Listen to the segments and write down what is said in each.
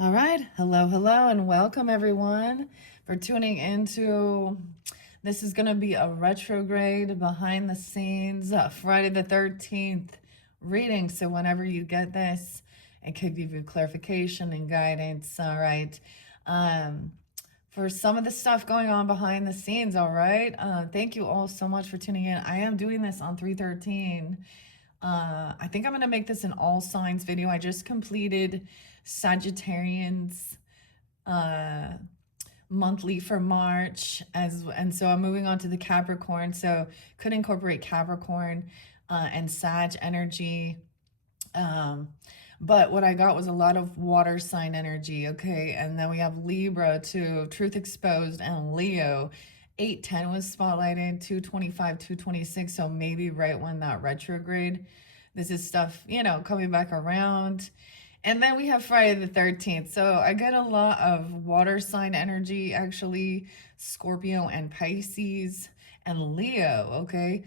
All right. Hello, and welcome everyone for tuning into this is going to be a retrograde behind the scenes Friday the 13th reading. So, whenever you get this, it could give you clarification and guidance. All right. Um, for some of the stuff going on behind the scenes. All right. Thank you all so much for tuning in. I am doing this on 313. I think I'm going to make this an all signs video. I just completed Sagittarians uh, monthly for March, and so I'm moving on to the Capricorn. So could incorporate Capricorn and Sag energy. But what I got was a lot of water sign energy, okay? And then we have Libra too, Truth Exposed, and Leo. 810 was spotlighted, 225, 226. So maybe right when that retrograde, this is stuff, coming back around. And then we have Friday the 13th. So I get a lot of water sign energy, actually, Scorpio and Pisces and Leo, okay?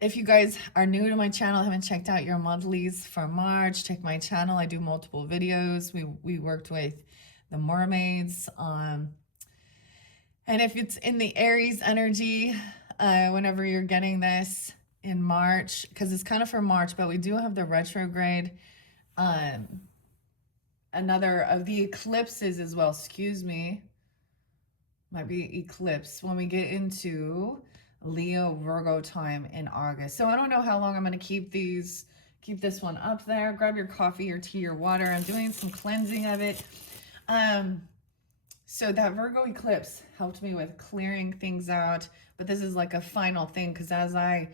If you guys are new to my channel, haven't checked out your monthlies for March, check my channel. I do multiple videos. We worked with the mermaids. And if it's in the Aries energy, whenever you're getting this in March, because it's kind of for March, but we do have the retrograde. Another of the eclipses as well, excuse me. Might be eclipse when we get into Leo Virgo time in August. So I don't know how long I'm going to keep this one up there. Grab your coffee or tea or water. I'm doing some cleansing of it. So that Virgo eclipse helped me with clearing things out, but this is like a final thing, because as I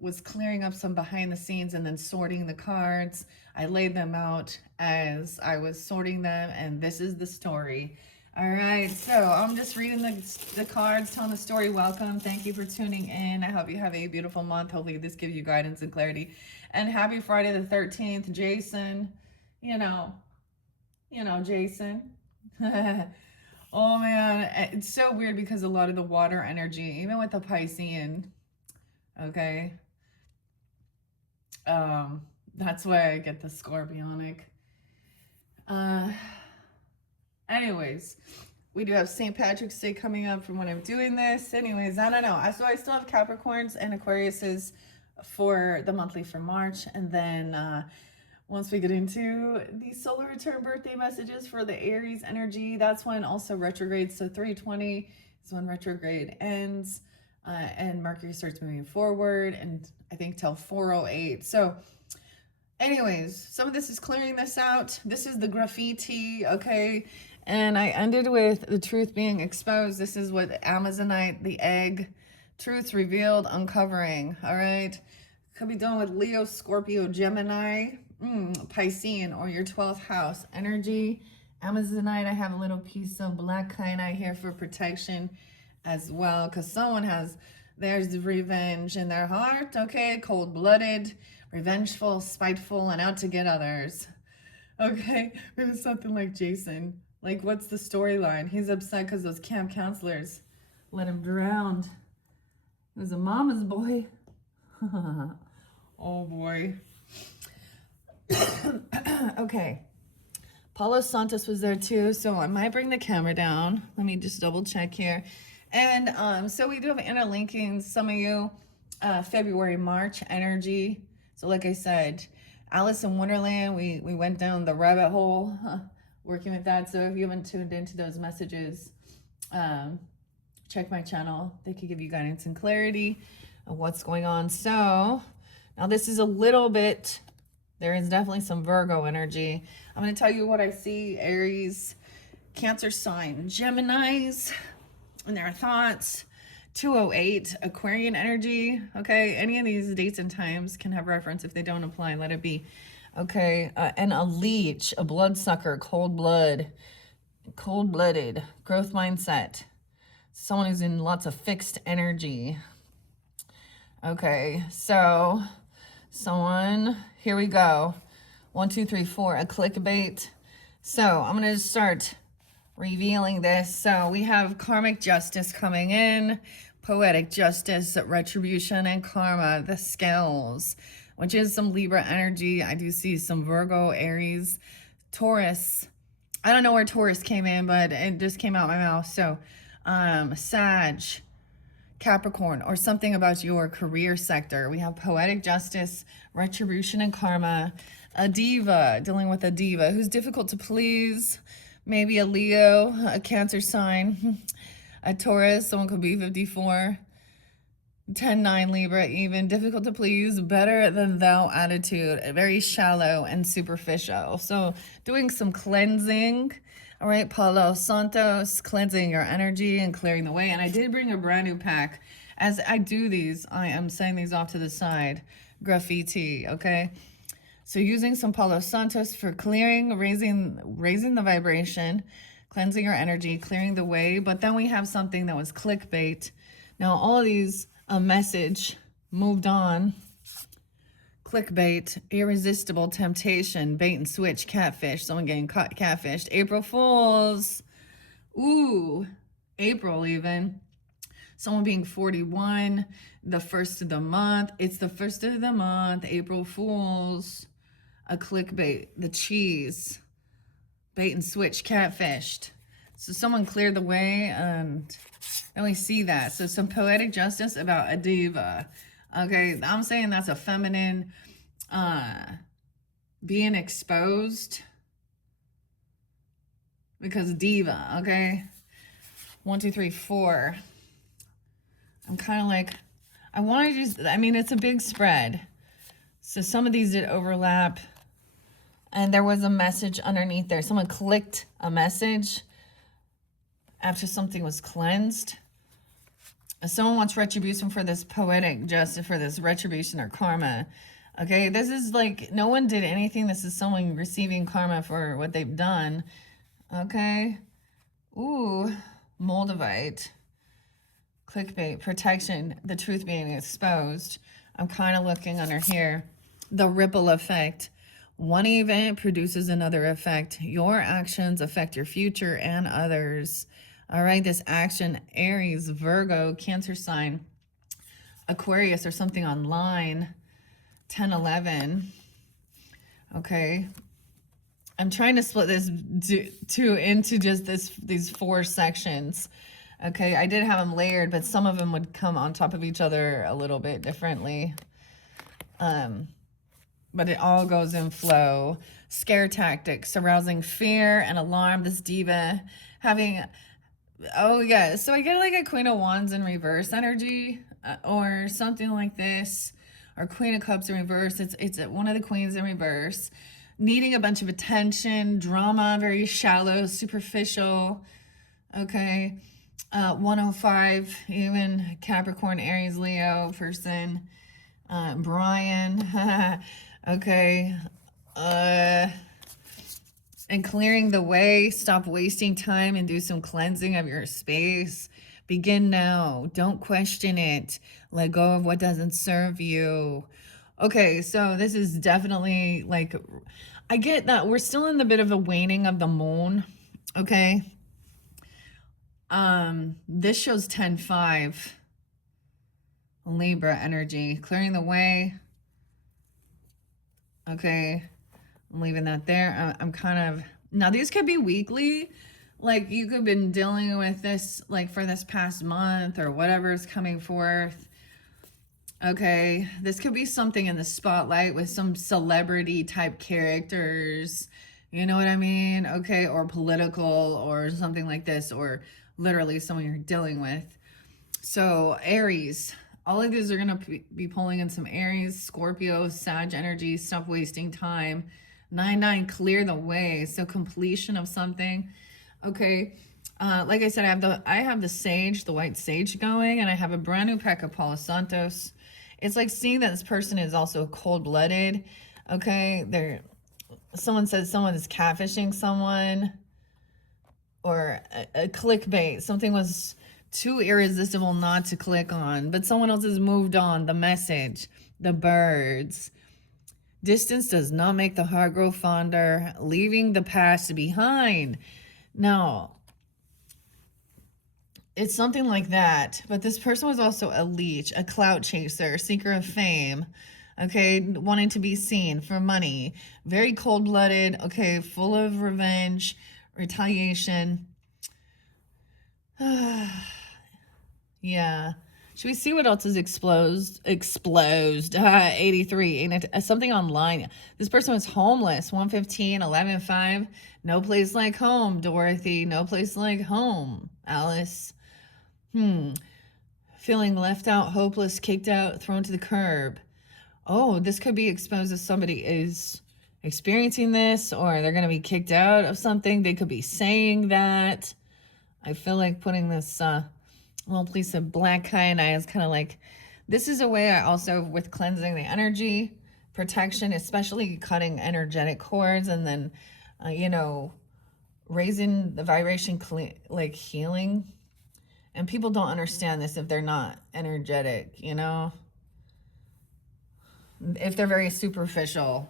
was clearing up some behind the scenes and then sorting the cards, I laid them out as I was sorting them, and this is the story. All right, so I'm just reading the cards, telling the story. Welcome. Thank you for tuning in. I hope you have a beautiful month. Hopefully this gives you guidance and clarity. And happy Friday the 13th, Jason. Jason. Oh man, it's so weird because a lot of the water energy, even with the Piscean, okay? That's why I get the Scorpionic. Anyways, we do have St. Patrick's Day coming up from when I'm doing this. Anyways, I don't know. So I still have Capricorns and Aquariuses for the monthly for March. And then once we get into the solar return birthday messages for the Aries energy, that's when also retrograde. So 320 is when retrograde ends. And Mercury starts moving forward, and I think till 408. So anyways, some of this is clearing this out. This is the graffiti, okay? And I ended with the truth being exposed. This is what Amazonite, the egg, truth revealed, uncovering, all right? Could be done with Leo, Scorpio, Gemini, Piscean, or your 12th house energy. Amazonite, I have a little piece of black kyanite here for protection as well, because someone there's revenge in their heart, okay? Cold-blooded, revengeful, spiteful, and out to get others. Okay, maybe something like Jason. Like, what's the storyline? He's upset because those camp counselors let him drown. He was a mama's boy. Oh boy. Okay. Paulo Santos was there too, so I might bring the camera down. Let me just double check here. And so we do have interlinkings. Some of you, February, March energy. So like I said, Alice in Wonderland, we went down the rabbit hole working with that. So if you haven't tuned into those messages, check my channel. They could give you guidance and clarity of what's going on. So now this is a little bit, there is definitely some Virgo energy. I'm going to tell you what I see. Aries, Cancer sign, Geminis, and their thoughts. 208, Aquarian energy. Okay, any of these dates and times can have reference. If they don't apply, let it be. Okay, and a leech, a bloodsucker, cold-blooded, growth mindset. Someone who's in lots of fixed energy. Okay, so someone, here we go. 1, 2, 3, 4, a clickbait. So I'm going to start revealing this. So we have karmic justice coming in, poetic justice, retribution, and karma, the scales. which is some Libra energy. I do see some Virgo, Aries, Taurus. I don't know where Taurus came in, but it just came out my mouth. So, Sag, Capricorn, or something about your career sector. We have poetic justice, retribution, and karma. A diva, dealing with a diva who's difficult to please. Maybe a Leo, a Cancer sign, a Taurus, someone could be 54. 10-9 Libra, even difficult to please, better than thou attitude, very shallow and superficial. So doing some cleansing, all right, Palo Santos, cleansing your energy and clearing the way. And I did bring a brand new pack. As I do these, I am setting these off to the side, graffiti, okay? So using some Palo Santos for clearing, raising the vibration, cleansing your energy, clearing the way. But then we have something that was clickbait. Now all of these, a message, moved on, clickbait, irresistible temptation, bait and switch, catfish, someone getting caught catfished, April Fools, ooh, April even, someone being 41, the first of the month, it's the first of the month, April Fools, a clickbait, the cheese, bait and switch, catfished. So someone cleared the way, and we see that. So some poetic justice about a diva. Okay, I'm saying that's a feminine being exposed because diva, okay? 1, 2, 3, 4. I'm kind of like, I want to just, I mean, it's a big spread. So some of these did overlap, and there was a message underneath there. Someone clicked a message after something was cleansed. Someone wants retribution for this poetic justice, for this retribution or karma. Okay, this is like, no one did anything. This is someone receiving karma for what they've done. Okay. Ooh, Moldavite. Clickbait, protection, the truth being exposed. I'm kind of looking under here. The ripple effect. One event produces another effect. Your actions affect your future and others. All right, this action, Aries, Virgo, Cancer sign, Aquarius, or something online, 10, 11. Okay. I'm trying to split this into just these 4 sections. Okay, I did have them layered, but some of them would come on top of each other a little bit differently. But it all goes in flow. Scare tactics, arousing fear and alarm. This diva having... Oh, yeah. So I get like a Queen of Wands in reverse energy or something like this, or Queen of Cups in reverse. It's one of the queens in reverse, needing a bunch of attention, drama, very shallow, superficial. Okay. 105, even Capricorn, Aries, Leo person. Brian. Okay. And clearing the way, stop wasting time and do some cleansing of your space. Begin now. Don't question it. Let go of what doesn't serve you. Okay, so this is definitely like, I get that we're still in the bit of a waning of the moon. Okay. This shows 10-5. Libra energy. Clearing the way. Okay. I'm leaving that there. I'm kind of, now these could be weekly, like you could have been dealing with this like for this past month or whatever is coming forth. Okay, this could be something in the spotlight with some celebrity type characters, you know what I mean? Okay, or political or something like this, or literally someone you're dealing with. So Aries, all of these are going to be pulling in some Aries, Scorpio, Sag energy. Stop wasting time. 9-9, clear the way. So completion of something. Okay. Like I said, I have the sage, the white sage going, and I have a brand new pack of Palo Santos. It's like seeing that this person is also cold-blooded. Okay. Someone says someone is catfishing someone, or a clickbait. Something was too irresistible not to click on, but someone else has moved on. The message, the birds. Distance does not make the heart grow fonder, leaving the past behind. Now, it's something like that, but this person was also a leech, a clout chaser, seeker of fame. Okay, wanting to be seen for money. Very cold-blooded, okay, full of revenge, retaliation. Yeah. Should we see what else is exposed? 83. And something online. This person was homeless. 115, 11-5. No place like home, Dorothy. No place like home, Alice. Feeling left out, hopeless, kicked out, thrown to the curb. Oh, this could be exposed if somebody is experiencing this, or they're going to be kicked out of something. They could be saying that. I feel like putting this little piece of black kyanite is kind of like, this is a way I also, with cleansing the energy, protection, especially cutting energetic cords, and then, you know, raising the vibration, like healing. And people don't understand this if they're not energetic, you know, if they're very superficial.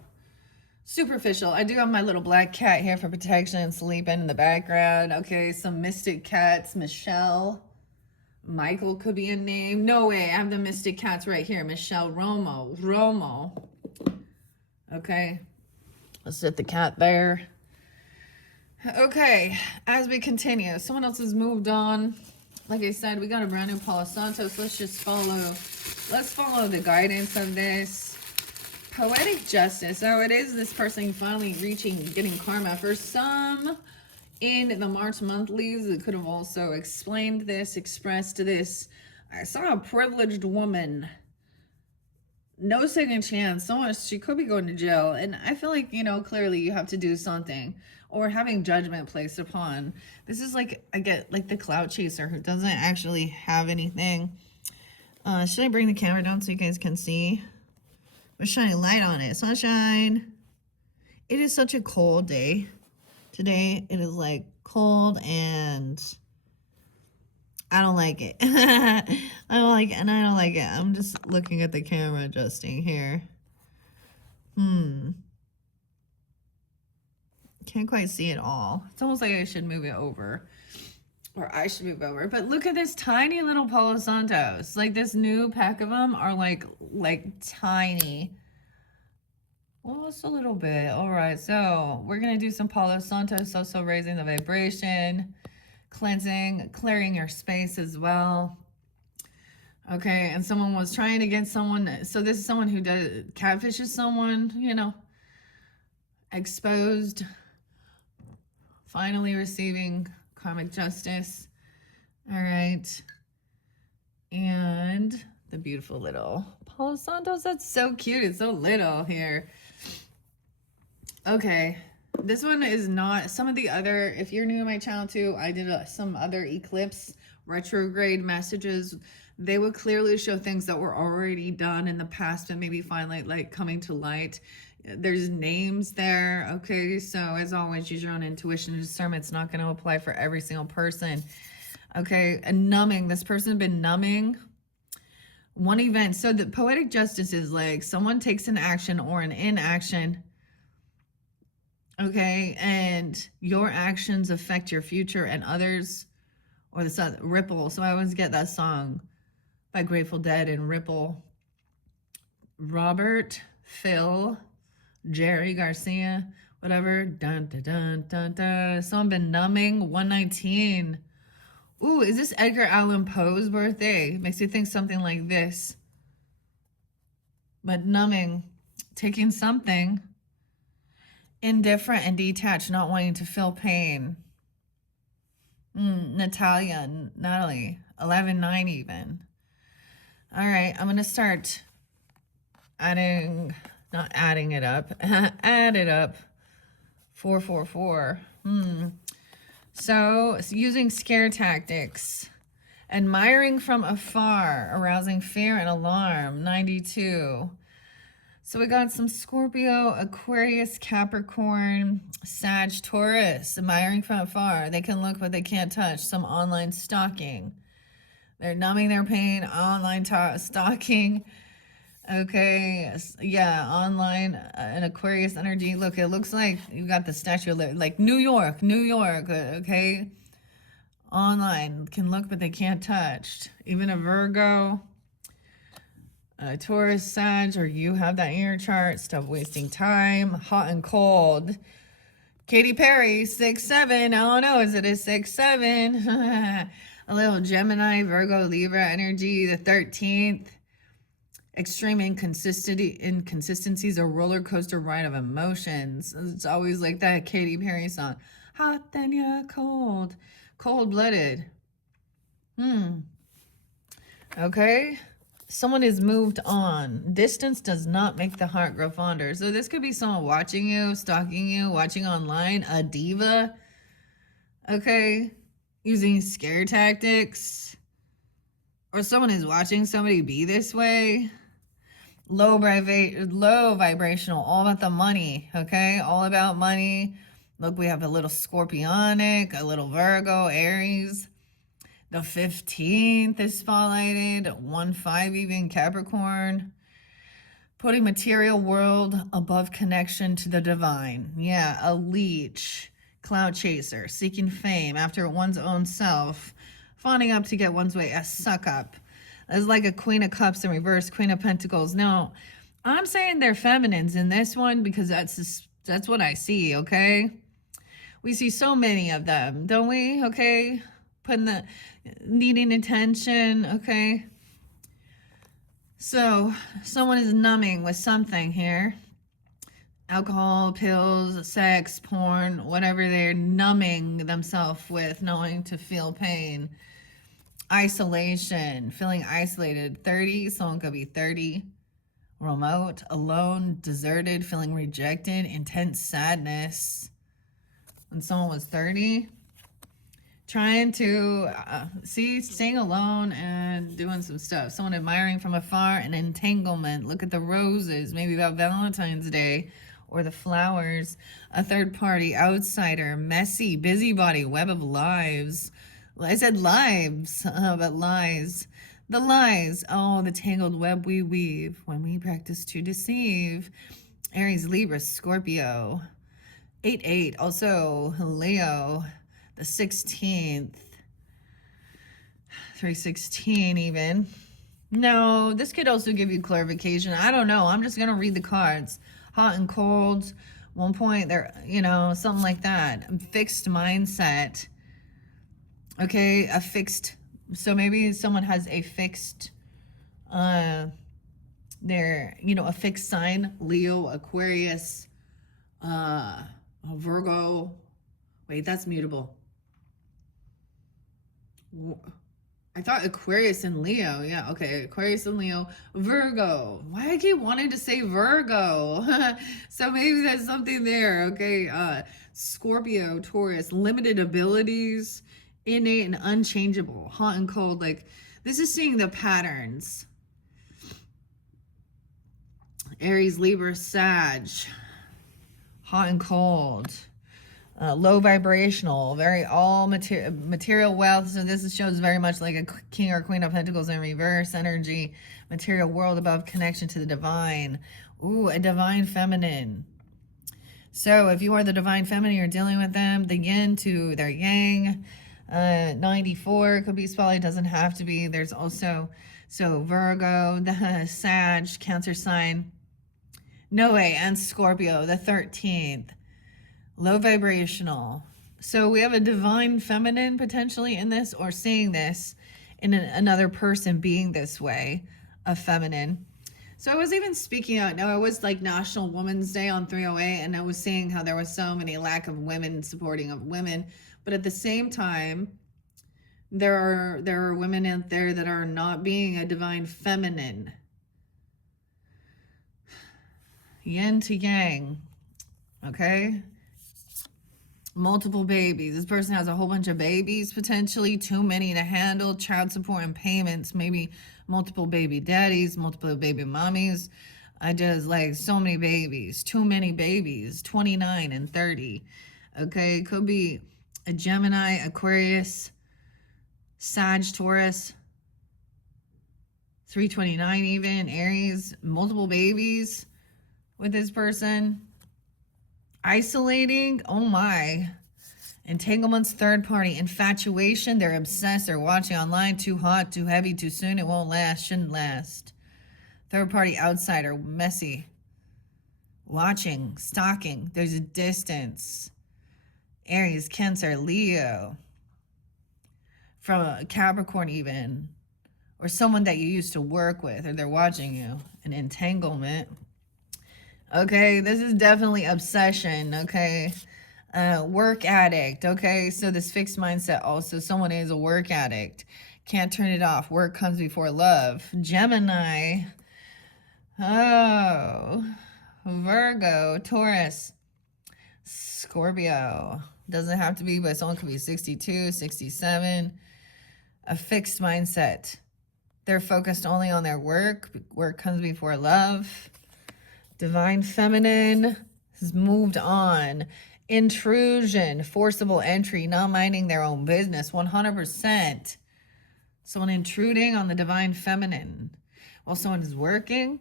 I do have my little black cat here for protection, sleeping in the background. Okay, some mystic cats. Michelle. Michael could be a name. No way, I have the mystic cats right here. Michelle Romo. Okay, let's set the cat there. Okay, as we continue, someone else has moved on. Like I said, we got a brand new Palo Santos. Let's follow the guidance of this. Poetic justice. So it is this person finally getting karma. For some in the March monthlies, it could have also explained this, expressed this. I saw a privileged woman. No second chance. She could be going to jail. And I feel like, you know, clearly you have to do something, or having judgment placed upon. This is like, I get like the cloud chaser who doesn't actually have anything. Should I bring the camera down so you guys can see? We're shining light on it. Sunshine. It is such a cold day. Today it is like cold, and I don't like it. I don't like it, and I don't like it. I'm just looking at the camera adjusting here. Can't quite see it all. It's almost like I should move it over. Or I should move over. But look at this tiny little Palo Santos. Like, this new pack of them are like tiny. Well, just a little bit. All right, so we're going to do some Palo Santos, also raising the vibration, cleansing, clearing your space as well. Okay, and someone was trying to get someone. So this is someone who catfishes someone, you know, exposed, finally receiving karmic justice. All right. And the beautiful little Palo Santos. That's so cute. It's so little here. Okay. This one is not some of the other. If you're new to my channel too, I did some other eclipse retrograde messages. They would clearly show things that were already done in the past, but maybe finally like coming to light. There's names there. Okay, so as always, use your own intuition and discernment. It's not going to apply for every single person. Okay, and numbing. This person's been numbing one event. So the poetic justice is like someone takes an action or an inaction. Okay, and your actions affect your future and others, or the ripple. So I always get that song by Grateful Dead and Ripple. Robert, Phil, Jerry Garcia, whatever. Dun dun dun dun dun. Someone been numbing. 119. Ooh, is this Edgar Allan Poe's birthday? Makes you think something like this. But numbing, taking something indifferent and detached, not wanting to feel pain. Natalie, 11-9 even. All right, I'm gonna start adding. Not adding it up. Add it up. 444. So using scare tactics. Admiring from afar. Arousing fear and alarm. 92. So we got some Scorpio, Aquarius, Capricorn, Sag, Taurus. Admiring from afar. They can look but they can't touch. Some online stalking. They're numbing their pain. Online stalking. Okay, yeah, online, an Aquarius energy. Look, it looks like you got the Statue of like New York, okay? Online, can look but they can't touch. Even a Virgo. Taurus, Sag, or you have that in your chart. Stop wasting time. Hot and cold. Katy Perry, 6'7". I don't know. Is it a 6'7"? A little Gemini, Virgo, Libra energy. The 13th. Extreme inconsistencies, a roller coaster ride of emotions. It's always like that Katy Perry song. Hot, then you're cold. Cold-blooded. Okay. Someone is moved on. Distance does not make the heart grow fonder. So this could be someone watching you, stalking you, watching online, a diva. Okay. Using scare tactics. Or someone is watching somebody be this way. Low vibrational, all about the money, okay? All about money. Look, we have a little Scorpionic, a little Virgo, Aries. The 15th is spotlighted, 1-5 even Capricorn. Putting material world above connection to the divine. Yeah, a leech, cloud chaser, seeking fame after one's own self, fawning up to get one's way, a suck up. It's like a Queen of Cups in reverse, Queen of Pentacles. No, I'm saying they're feminines in this one because that's what I see, okay? We see so many of them, don't we? Okay, needing attention, okay? So someone is numbing with something here. Alcohol, pills, sex, porn, whatever they're numbing themselves with, knowing to feel pain. Isolation, feeling isolated. 30, someone could be 30. Remote, alone, deserted, feeling rejected, intense sadness. When someone was 30, trying to staying alone and doing some stuff. Someone admiring from afar, an entanglement. Look at the roses, maybe about Valentine's Day, or the flowers. A third party, outsider, messy, busybody, web of lives. I said lives, but lies. The lies. Oh, the tangled web we weave when we practice to deceive. Aries, Libra, Scorpio. 8-8. Also, Leo. The 16th. 316 even. No, this could also give you clarification. I don't know. I'm just going to read the cards. Hot and cold. One point there, something like that. Fixed mindset. Okay, so maybe someone has a fixed, a fixed sign, Leo, Aquarius, Virgo. Wait, that's mutable. I thought Aquarius and Leo. Yeah, okay, Aquarius and Leo. Virgo. Why I keep wanting to say Virgo? So maybe there's something there, okay? Scorpio, Taurus, limited abilities. Innate and unchangeable, hot and cold. Like, this is seeing the patterns. Aries, Libra, Sag, hot and cold, low vibrational, very all material wealth. So this shows very much like a King or Queen of Pentacles in reverse energy, material world above connection to the divine. Ooh, a divine feminine. So if you are the divine feminine, you're dealing with them, the yin to their yang. 94 could be spotlight, doesn't have to be. There's also, Virgo, the Sag, Cancer sign, Noe, and Scorpio, the 13th. Low vibrational. So we have a divine feminine potentially in this, or seeing this in another person being this way, a feminine. So I was even speaking out. Now, it was like National Women's Day on 308, and I was seeing how there was so many lack of women supporting of women. But at the same time, there are women out there that are not being a divine feminine. Yin to yang. Okay? Multiple babies. This person has a whole bunch of babies, potentially. Too many to handle. Child support and payments. Maybe multiple baby daddies, multiple baby mommies. I just like so many babies. Too many babies. 29 and 30. Okay? Could be a Gemini, Aquarius, Sag, Taurus, 329 even, Aries, multiple babies with this person. Isolating, oh my. Entanglements, third party. Infatuation, they're obsessed, they're watching online, too hot, too heavy, too soon, it won't last, shouldn't last. Third party outsider, messy. Watching, stalking. There's a distance. Aries, Cancer, Leo. From a Capricorn even. Or someone that you used to work with, or they're watching you. An entanglement. Okay, this is definitely obsession, okay? Work addict, okay? So this fixed mindset also, someone is a work addict. Can't turn it off. Work comes before love. Gemini. Oh. Virgo, Taurus, Scorpio. Doesn't have to be, but someone could be 62, 67. A fixed mindset. They're focused only on their work. Work comes before love. Divine Feminine has moved on. Intrusion, forcible entry, not minding their own business, 100%. Someone intruding on the Divine Feminine while someone is working.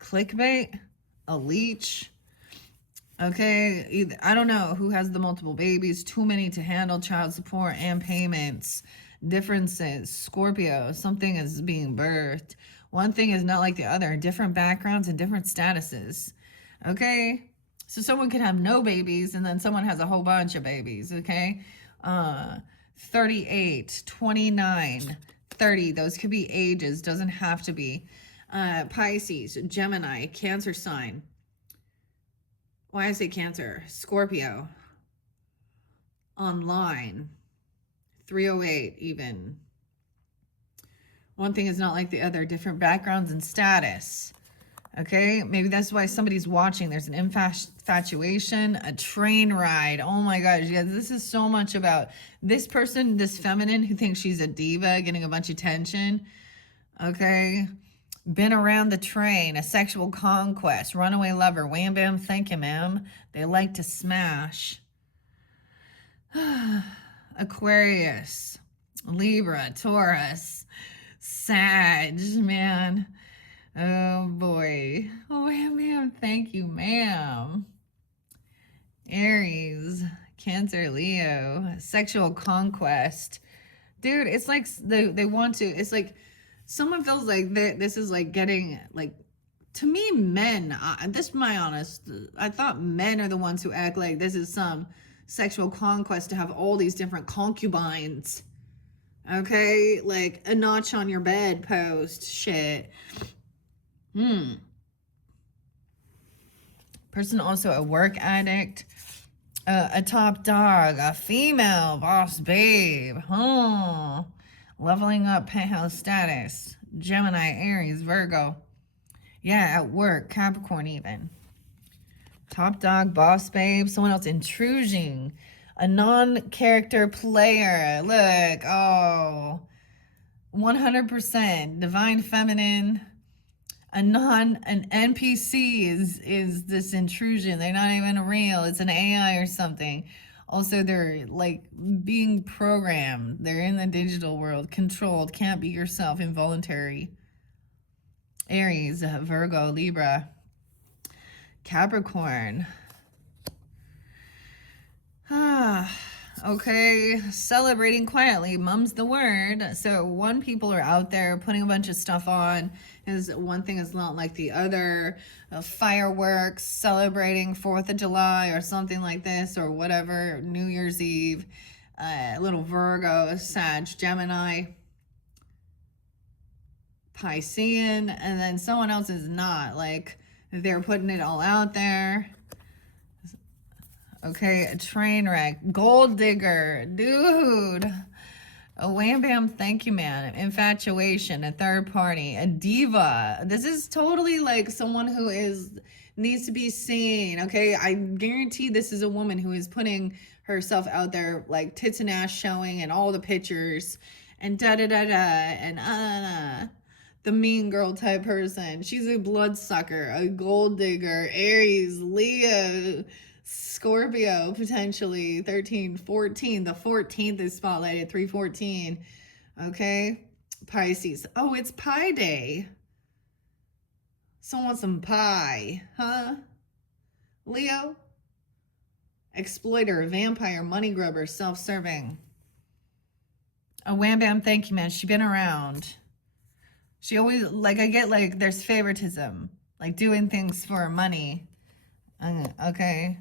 Clickbait, a leech. Okay, I don't know who has the multiple babies, too many to handle, child support and payments. Differences, Scorpio, something is being birthed. One thing is not like the other, different backgrounds and different statuses. Okay, so someone could have no babies and then someone has a whole bunch of babies. Okay, 38, 29, 30, those could be ages, doesn't have to be. Pisces, Gemini, Cancer sign. Why I say Cancer? Scorpio. Online. 308 even. One thing is not like the other, different backgrounds and status. Okay, maybe that's why somebody's watching. There's an infatuation, a train ride. Oh my gosh, yeah, this is so much about this person, this feminine who thinks she's a diva, getting a bunch of attention. Okay, been around the train, a sexual conquest, runaway lover, wham bam, thank you ma'am. They like to smash. Aquarius, Libra, Taurus, Sag, man. Oh boy. Oh, ma'am. Thank you, ma'am. Aries, Cancer, Leo, sexual conquest. Dude, it's like they want to, it's like someone feels like this is like getting like, to me, men, this is my honest, I thought men are the ones who act like this is some sexual conquest to have all these different concubines. Okay, like a notch on your bed post shit. Person also a work addict, a top dog, a female boss babe, leveling up penthouse status, Gemini, Aries, Virgo. Yeah, at work, Capricorn even. Top dog, boss babe, someone else intruding, a non-character player. Look, oh, 100% divine feminine. An NPC is this intrusion. They're not even real. It's an AI or something. Also, they're like being programmed. They're in the digital world, controlled, can't be yourself, involuntary. Aries, Virgo, Libra, Capricorn. Okay, celebrating quietly, mum's the word. So one people are out there putting a bunch of stuff on, is one thing is not like the other. Fireworks, celebrating 4th of July or something like this, or whatever, New Year's Eve. Little Virgo, Sag, Gemini, Piscean, and then someone else is not, like they're putting it all out there. Okay, a train wreck, gold digger, dude, a wham bam, thank you man, infatuation, a third party, a diva. This is totally like someone who needs to be seen. Okay, I guarantee this is a woman who is putting herself out there, like tits and ass showing and all the pictures and da da da da and the mean girl type person. She's a bloodsucker, a gold digger, Aries, Leo, Scorpio, potentially 13, 14. The 14th is spotlighted, 314. Okay, Pisces. Oh, it's Pie Day. Someone wants some pie, huh? Leo, exploiter, vampire, money grubber, self-serving. A wham bam, thank you man. She's been around. She always, like, I get, like, there's favoritism, like doing things for money. Okay.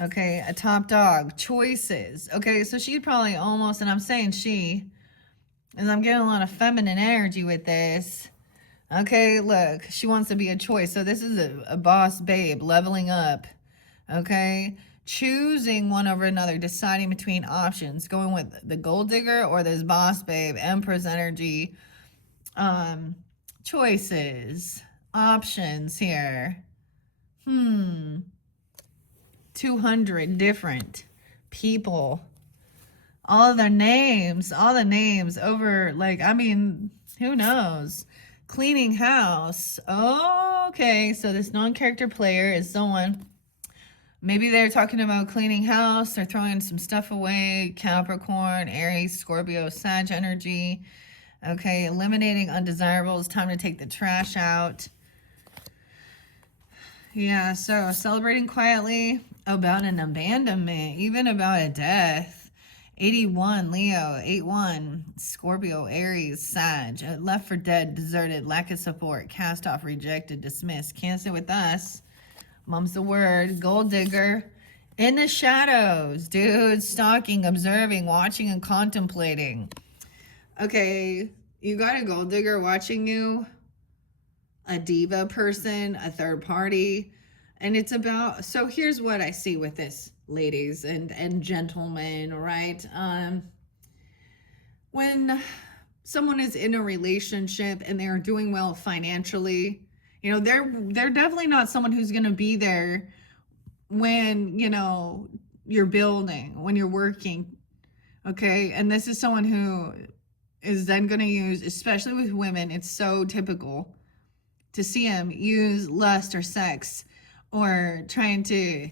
Okay, a top dog. Choices. Okay, so she'd probably almost, and I'm saying she, and I'm getting a lot of feminine energy with this. Okay, look, she wants to be a choice. So this is a boss babe leveling up. Okay, choosing one over another, deciding between options, going with the gold digger or this boss babe, empress energy. Choices, options here. 200 different people. All the names over, like, I mean, who knows? Cleaning house. Oh, okay, so this non-character player is someone, maybe they're talking about cleaning house, they're throwing some stuff away. Capricorn, Aries, Scorpio, Sag energy. Okay, eliminating undesirables. Time to take the trash out. Yeah, so celebrating quietly about an abandonment, even about a death. 81, Leo. 81, Scorpio, Aries, Sag. Left for dead, deserted, lack of support, cast off, rejected, dismissed. Can't sit with us. Mum's the word. Gold digger. In the shadows, dude. Stalking, observing, watching, and contemplating. Okay, you got a gold digger watching you, a diva person, a third party, and it's about, so here's what I see with this, ladies and gentlemen, right? When someone is in a relationship and they're doing well financially, you know, they're definitely not someone who's going to be there when, you know, you're building, when you're working, okay? And this is someone who is then going to use, especially with women, it's so typical to see him use lust or sex or trying to,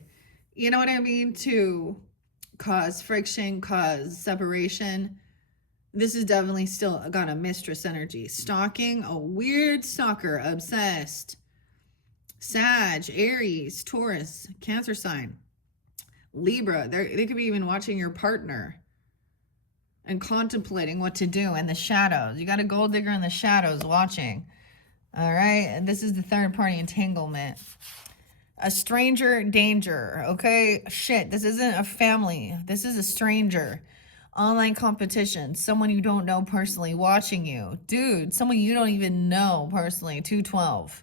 you know what I mean, to cause friction, cause separation. This is definitely still got a mistress energy. Stalking, a weird stalker, obsessed. Sag, Aries, Taurus, Cancer sign. Libra, they could be even watching your partner and contemplating what to do in the shadows. You got a gold digger in the shadows watching. All right, and this is the third party entanglement. A stranger danger, okay? Shit, this isn't a family. This is a stranger. Online competition. Someone you don't know personally watching you. Dude, someone you don't even know personally. 212.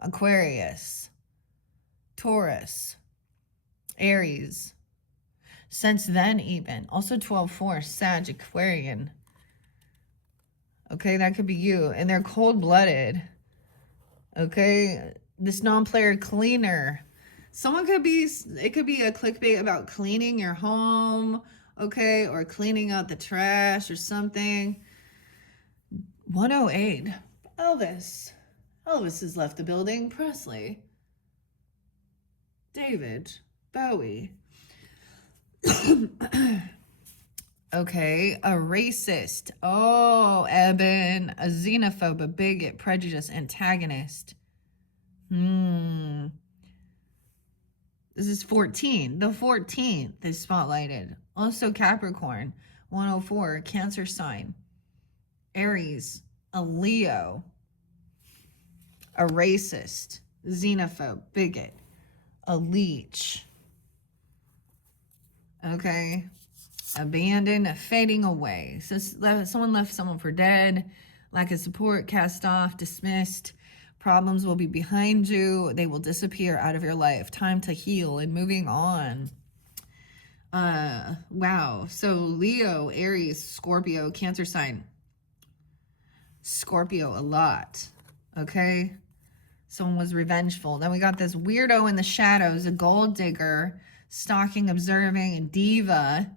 Aquarius. Taurus. Aries. Since then even. Also 12-4. Sag, Aquarian. Okay, that could be you. And they're cold-blooded. Okay, this non-player cleaner. Someone could be, it could be a clickbait about cleaning your home, okay, or cleaning out the trash or something. 108. Elvis. Elvis has left the building. Presley. David. Bowie. Okay, a racist. Oh, Eben. A xenophobe, a bigot, prejudice, antagonist. This is 14. The 14th is spotlighted. Also Capricorn. 104, Cancer sign. Aries. A Leo. A racist. Xenophobe, bigot. A leech. Okay. Abandoned, fading away. So someone left someone for dead, lack of support, cast off, dismissed. Problems will be behind you. They will disappear out of your life. Time to heal and moving on. Wow. So Leo, Aries, Scorpio, Cancer sign. Scorpio a lot. Okay. Someone was revengeful. Then we got this weirdo in the shadows, a gold digger, stalking, observing, a diva,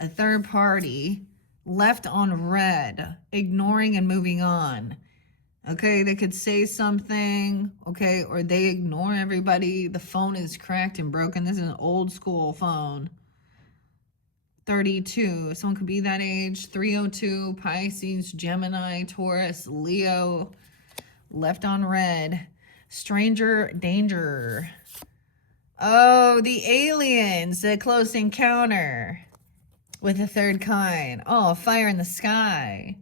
a third party, left on red, ignoring and moving on. Okay, they could say something, okay, or they ignore everybody. The phone is cracked and broken. This is an old school phone. 32, someone could be that age. 302, Pisces, Gemini, Taurus, Leo, left on red. Stranger danger. Oh, the aliens, the close encounter with the third kind. Oh, fire in the sky.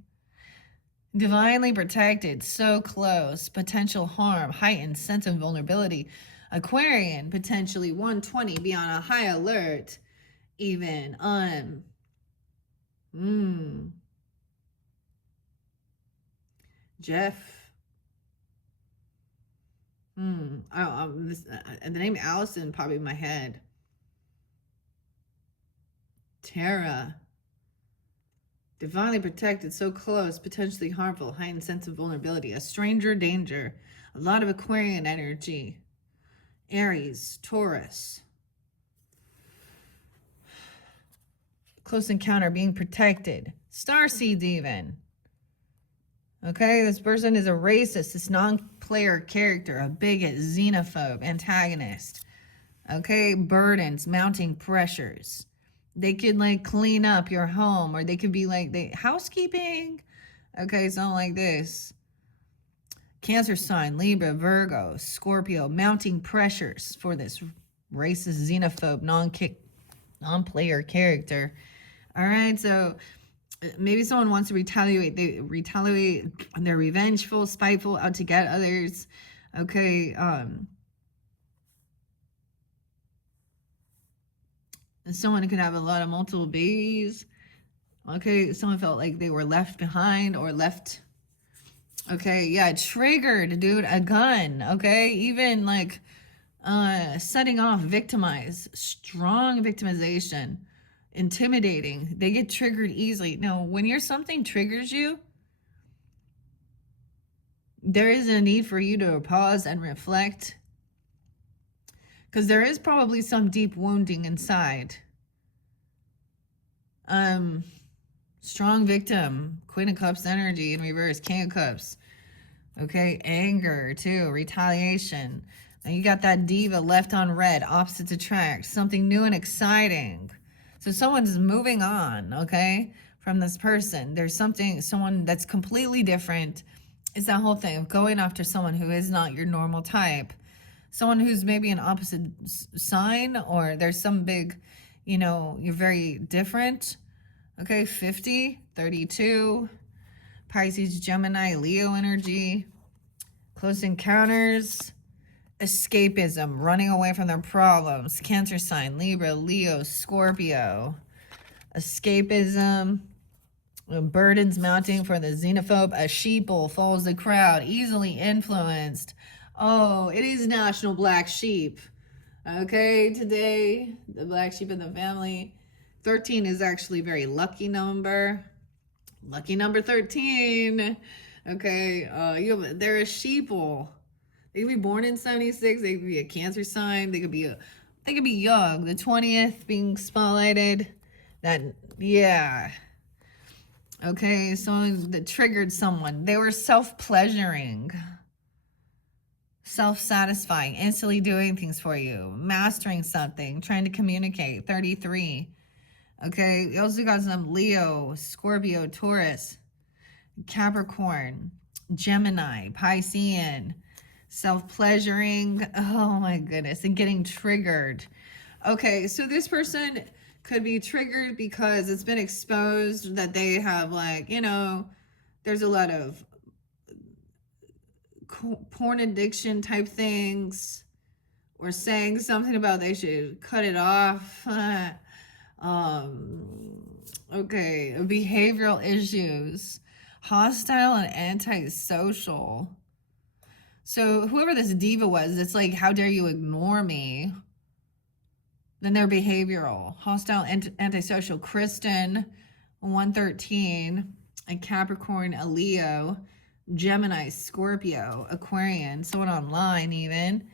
Divinely protected, so close, potential harm, heightened sense of vulnerability. Aquarian, potentially 120, be on a high alert, even. Jeff. The name Allison popped in my head. Tara. Divinely protected, so close, potentially harmful, heightened sense of vulnerability, a stranger danger, a lot of Aquarian energy. Aries, Taurus. Close encounter, being protected. Starseeds even. Okay, this person is a racist, this non-player character, a bigot, xenophobe, antagonist. Okay, burdens, mounting pressures. They could like clean up your home, or they could be like housekeeping. Okay, something like this. Cancer sign, Libra, Virgo, Scorpio, mounting pressures for this racist, xenophobe, non-player character. All right, so maybe someone wants to retaliate. They retaliate. They're revengeful, spiteful, out to get others. Okay, someone could have a lot of multiple babies. Okay, someone felt like they were left behind or left. Okay, yeah, triggered, dude, a gun. Okay, even like setting off, victimize, strong victimization, intimidating. They get triggered easily. No, when something triggers you, there is a need for you to pause and reflect, because there is probably some deep wounding inside. Strong victim, Queen of Cups energy in reverse, King of Cups. Okay, anger too, retaliation. Now you got that diva left on red, opposites attract, something new and exciting. So someone's moving on, okay, from this person. There's someone that's completely different. It's that whole thing of going after someone who is not your normal type. Someone who's maybe an opposite sign, or there's some big, you're very different. Okay, 50, 32, Pisces, Gemini, Leo energy, close encounters, escapism, running away from their problems, Cancer sign, Libra, Leo, Scorpio, escapism, burdens mounting for the xenophobe, a sheeple follows the crowd, easily influenced. Oh, it is National Black Sheep. Okay, today, the black sheep in the family. 13 is actually a very lucky number. Lucky number 13. Okay, they're a sheeple. They could be born in 76. They could be a Cancer sign. They could be young. The 20th being spotlighted. Yeah. Okay, someone that triggered someone. They were self-pleasuring, self-satisfying, instantly doing things for you, mastering something, trying to communicate. 33. Okay, we also got some Leo, Scorpio, Taurus, Capricorn, Gemini, Piscean, self-pleasuring. Oh my goodness, and getting triggered. Okay, so this person could be triggered because it's been exposed that they have there's a lot of porn addiction type things, or saying something about they should cut it off. Okay, behavioral issues, hostile and antisocial. So whoever this diva was, it's like, how dare you ignore me? Then they're behavioral, hostile, antisocial. Kristen, 113, a Capricorn, a Leo, Gemini, Scorpio, Aquarian, someone online even.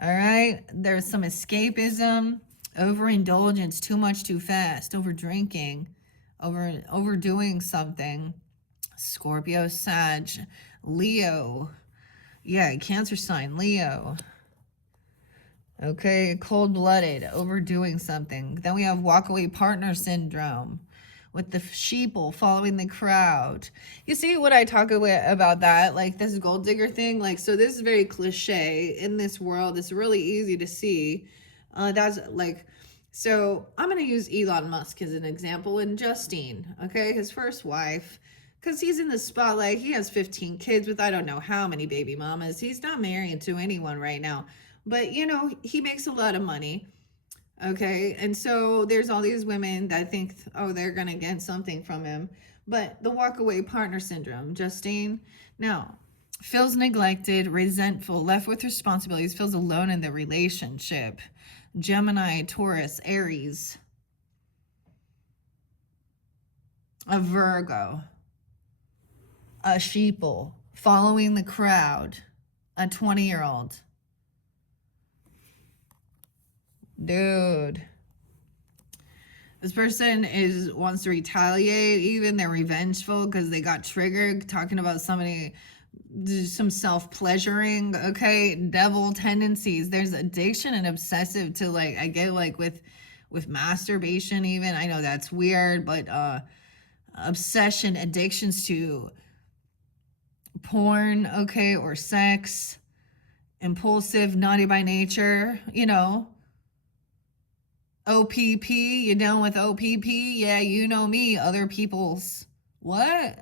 All right, there's some escapism, overindulgence, too much too fast, over drinking, overdoing something. Scorpio, Sag, Leo. Yeah, Cancer sign, Leo. Okay, cold-blooded, overdoing something. Then we have walkaway partner syndrome with the sheeple following the crowd. You see what I talk about that, like this gold digger thing? Like, so this is very cliche in this world. It's really easy to see. That's like, so I'm going to use Elon Musk as an example, and Justine, okay, his first wife. because he's in the spotlight. He has 15 kids with I don't know how many baby mamas. He's not married to anyone right now. But, you know, he makes a lot of money. Okay. And so there's all these women that think, oh, they're going to get something from him. But the walk-away partner syndrome, Justine, now, feels neglected, resentful, left with responsibilities, feels alone in the relationship. Gemini, Taurus, Aries, a Virgo, a sheeple, following the crowd, a 20-year-old. Dude. This person wants to retaliate, even they're revengeful because they got triggered talking about somebody, some self-pleasuring, okay? Devil tendencies. There's addiction and obsessive to, like, I get, like, with masturbation even. I know that's weird, but obsession, addictions to porn, okay, or sex, impulsive, naughty by nature, you know. OPP, you down with OPP? Yeah, you know me, other people's. What?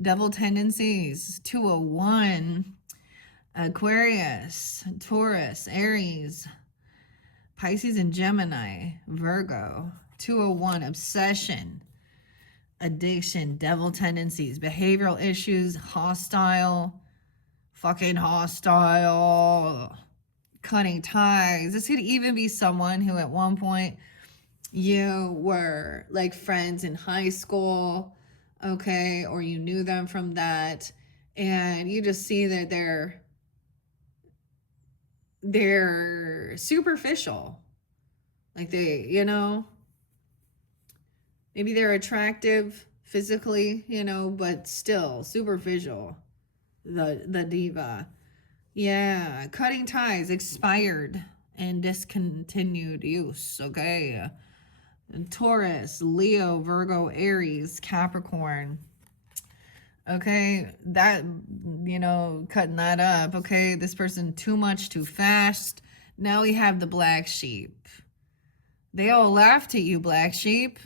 Devil tendencies, 201. Aquarius, Taurus, Aries, Pisces and Gemini, Virgo, 201. Obsession, addiction, devil tendencies, behavioral issues, hostile, fucking hostile. Cutting ties. This could even be someone who at one point you were like friends in high school, okay, or you knew them from that, and you just see that they're superficial. Like they, you know, maybe they're attractive physically, you know, but still superficial. The diva. Yeah, cutting ties, expired and discontinued use, okay? Taurus, Leo, Virgo, Aries, Capricorn. Okay, that, you know, cutting that up, okay? This person too much, too fast. Now we have the black sheep. They all laughed at you, black sheep,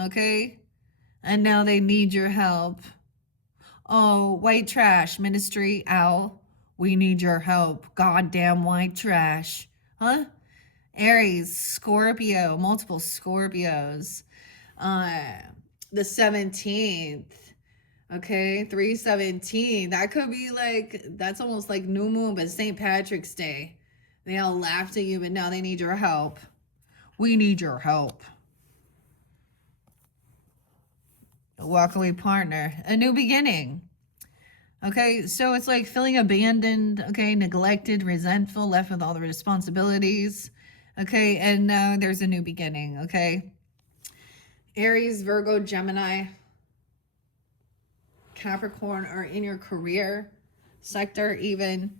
okay? And now they need your help. Oh, white trash ministry, ow. We need your help. Goddamn white trash. Huh? Aries, Scorpio, multiple Scorpios. The 17th. Okay, 317. That could be like, that's almost like new moon, but St. Patrick's Day. They all laughed at you, but now they need your help. We need your help. A walkaway partner. A new beginning. Okay, so it's like feeling abandoned, okay, neglected, resentful, left with all the responsibilities, okay, and now there's a new beginning, okay? Aries, Virgo, Gemini, Capricorn are in your career sector even.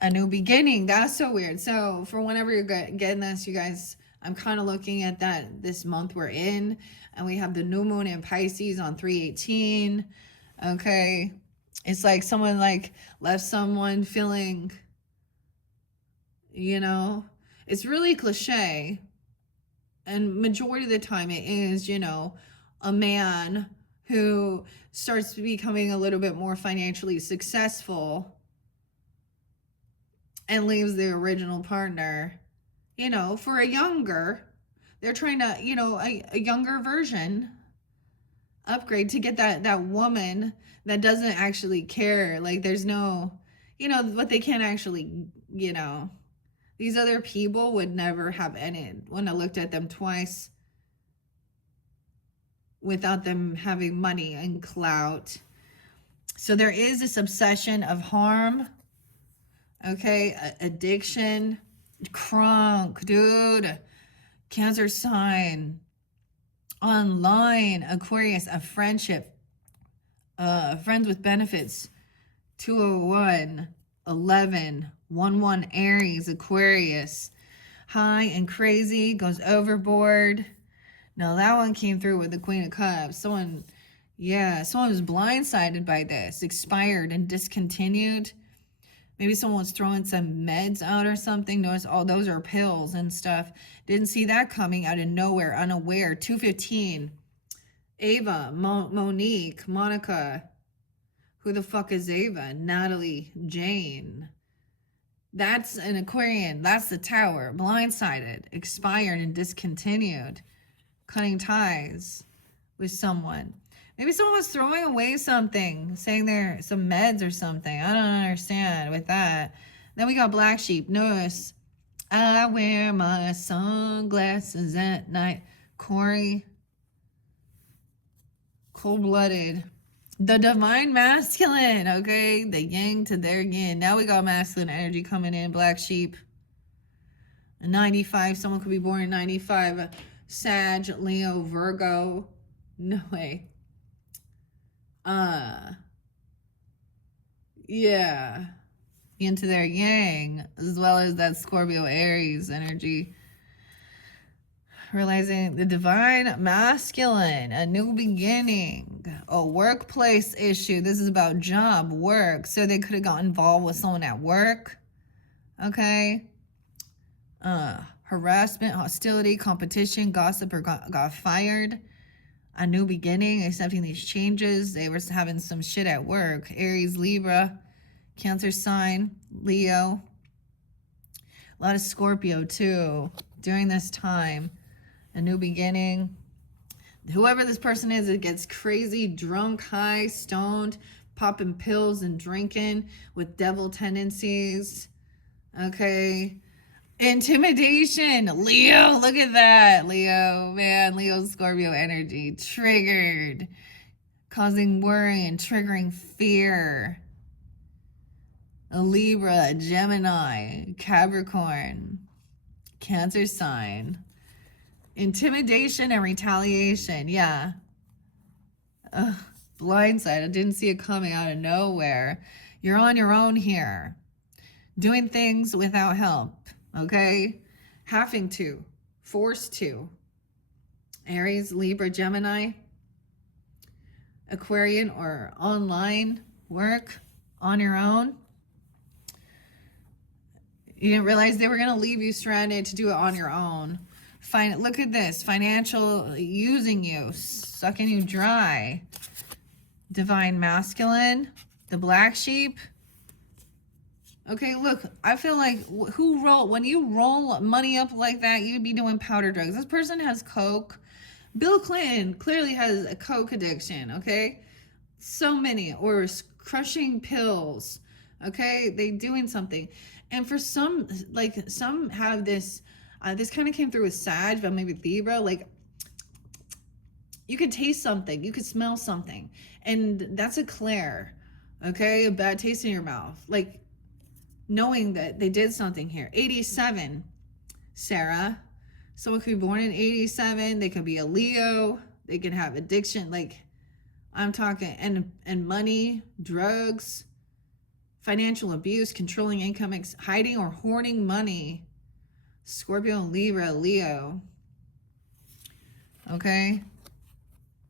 A new beginning, that's so weird. So for whenever you're getting this, you guys, I'm kind of looking at that this month we're in, and we have the new moon in Pisces on 3/18, okay? It's like someone like left someone feeling, you know, it's really cliche. And majority of the time it is, you know, a man who starts becoming a little bit more financially successful and leaves the original partner, you know, for a younger, they're trying to, you know, a younger version upgrade to get that woman that doesn't actually care. Like there's no, you know, what they can't actually, you know, these other people would never have any, when I looked at them twice without them having money and clout. So there is this obsession of harm, okay, addiction, crunk, dude, Cancer sign, online, Aquarius, a friendship, friends with benefits, 201, 11, 11, Aries, Aquarius, high and crazy, goes overboard. Now that one came through with the Queen of Cups. Someone was blindsided by this, expired and discontinued. Maybe someone was throwing some meds out or something. Notice all those are pills and stuff. Didn't see that coming out of nowhere, unaware. 215 Ava, Monique, Monica. Who the fuck is Ava? Natalie, Jane. That's an Aquarian. That's the Tower. Blindsided, expired, and discontinued. Cutting ties with someone. Maybe someone was throwing away something, saying there some meds or something. I don't understand with that. Then we got Black Sheep. Notice, I wear my sunglasses at night. Corey, cold-blooded. The divine masculine, okay? The yang to their yin. Now we got masculine energy coming in. Black Sheep. 95. Someone could be born in 95. Sag, Leo, Virgo. No way. Yeah. Into their yang, as well as that Scorpio Aries energy. Realizing the divine masculine, a new beginning, a workplace issue. This is about job, work. So they could have got involved with someone at work. Okay. Harassment, hostility, competition, gossip, or got fired. A new beginning, accepting these changes. They were having some shit at work. Aries, Libra, Cancer sign, Leo. A lot of Scorpio too during this time. A new beginning. Whoever this person is, it gets crazy, drunk, high, stoned, popping pills and drinking with devil tendencies. Okay. Intimidation. Leo, look at that. Leo, man, Leo's Scorpio energy. Triggered. Causing worry and triggering fear. A Libra, a Gemini, Capricorn, Cancer sign. Intimidation and retaliation. Yeah. Blindside. I didn't see it coming out of nowhere. You're on your own here. Doing things without help. Okay? Having to. Forced to. Aries, Libra, Gemini. Aquarian or online work on your own. You didn't realize they were going to leave you stranded to do it on your own. Look at this. Financial using you. Sucking you dry. Divine masculine. The black sheep. Okay, look. I feel like when you roll money up like that, you'd be doing powder drugs. This person has coke. Bill Clinton clearly has a coke addiction, okay? So many. Or crushing pills. Okay? They doing something. And for some, some have this, this kind of came through with Sag, but maybe Libra, you could taste something, you could smell something, and that's a clair, okay? A bad taste in your mouth, knowing that they did something here. 87, Sarah. Someone could be born in 87, they could be a Leo, they could have addiction, I'm talking, and money, drugs, financial abuse, controlling income, hiding or hoarding money. Scorpio, Libra, Leo. Okay?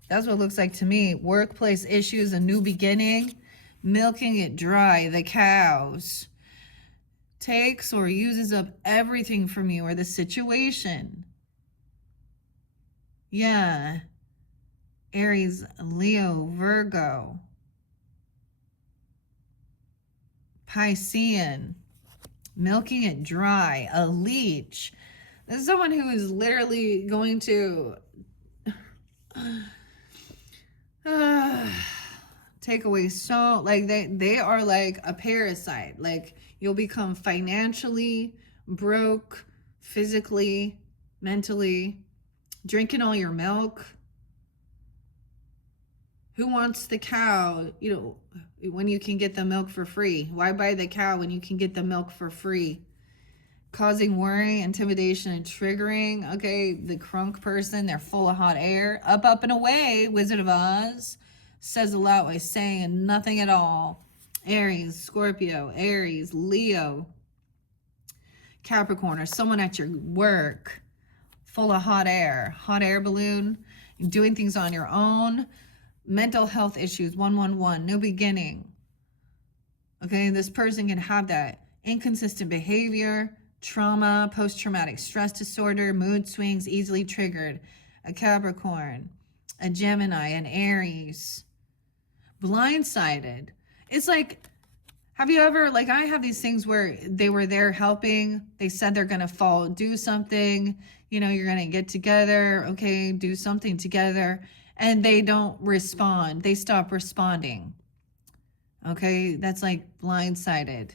That's what it looks like to me. Workplace issues, a new beginning. Milking it dry, the cows. Takes or uses up everything from you or the situation. Yeah. Aries, Leo, Virgo. Piscean, milking it dry, a leech. This is someone who is literally going to take away they are like a parasite. You'll become financially broke, physically, mentally, drinking all your milk. Who wants the cow, when you can get the milk for free? Why buy the cow when you can get the milk for free? Causing worry, intimidation, and triggering. Okay, the crunk person, they're full of hot air. Up and away, Wizard of Oz. Says a lot by saying nothing at all. Aries, Scorpio, Aries, Leo, Capricorn, or someone at your work. Full of hot air balloon. Doing things on your own. Mental health issues, 111, new beginning. Okay, this person can have that inconsistent behavior, trauma, post-traumatic stress disorder, mood swings, easily triggered. A Capricorn. a Gemini, an Aries. Blindsided. It's like, have you ever, like, I have these things where they were there helping. They said they're going to do something. You know, you're going to get together. Okay, do something together. And they don't respond. They stop responding. Okay, that's like blindsided.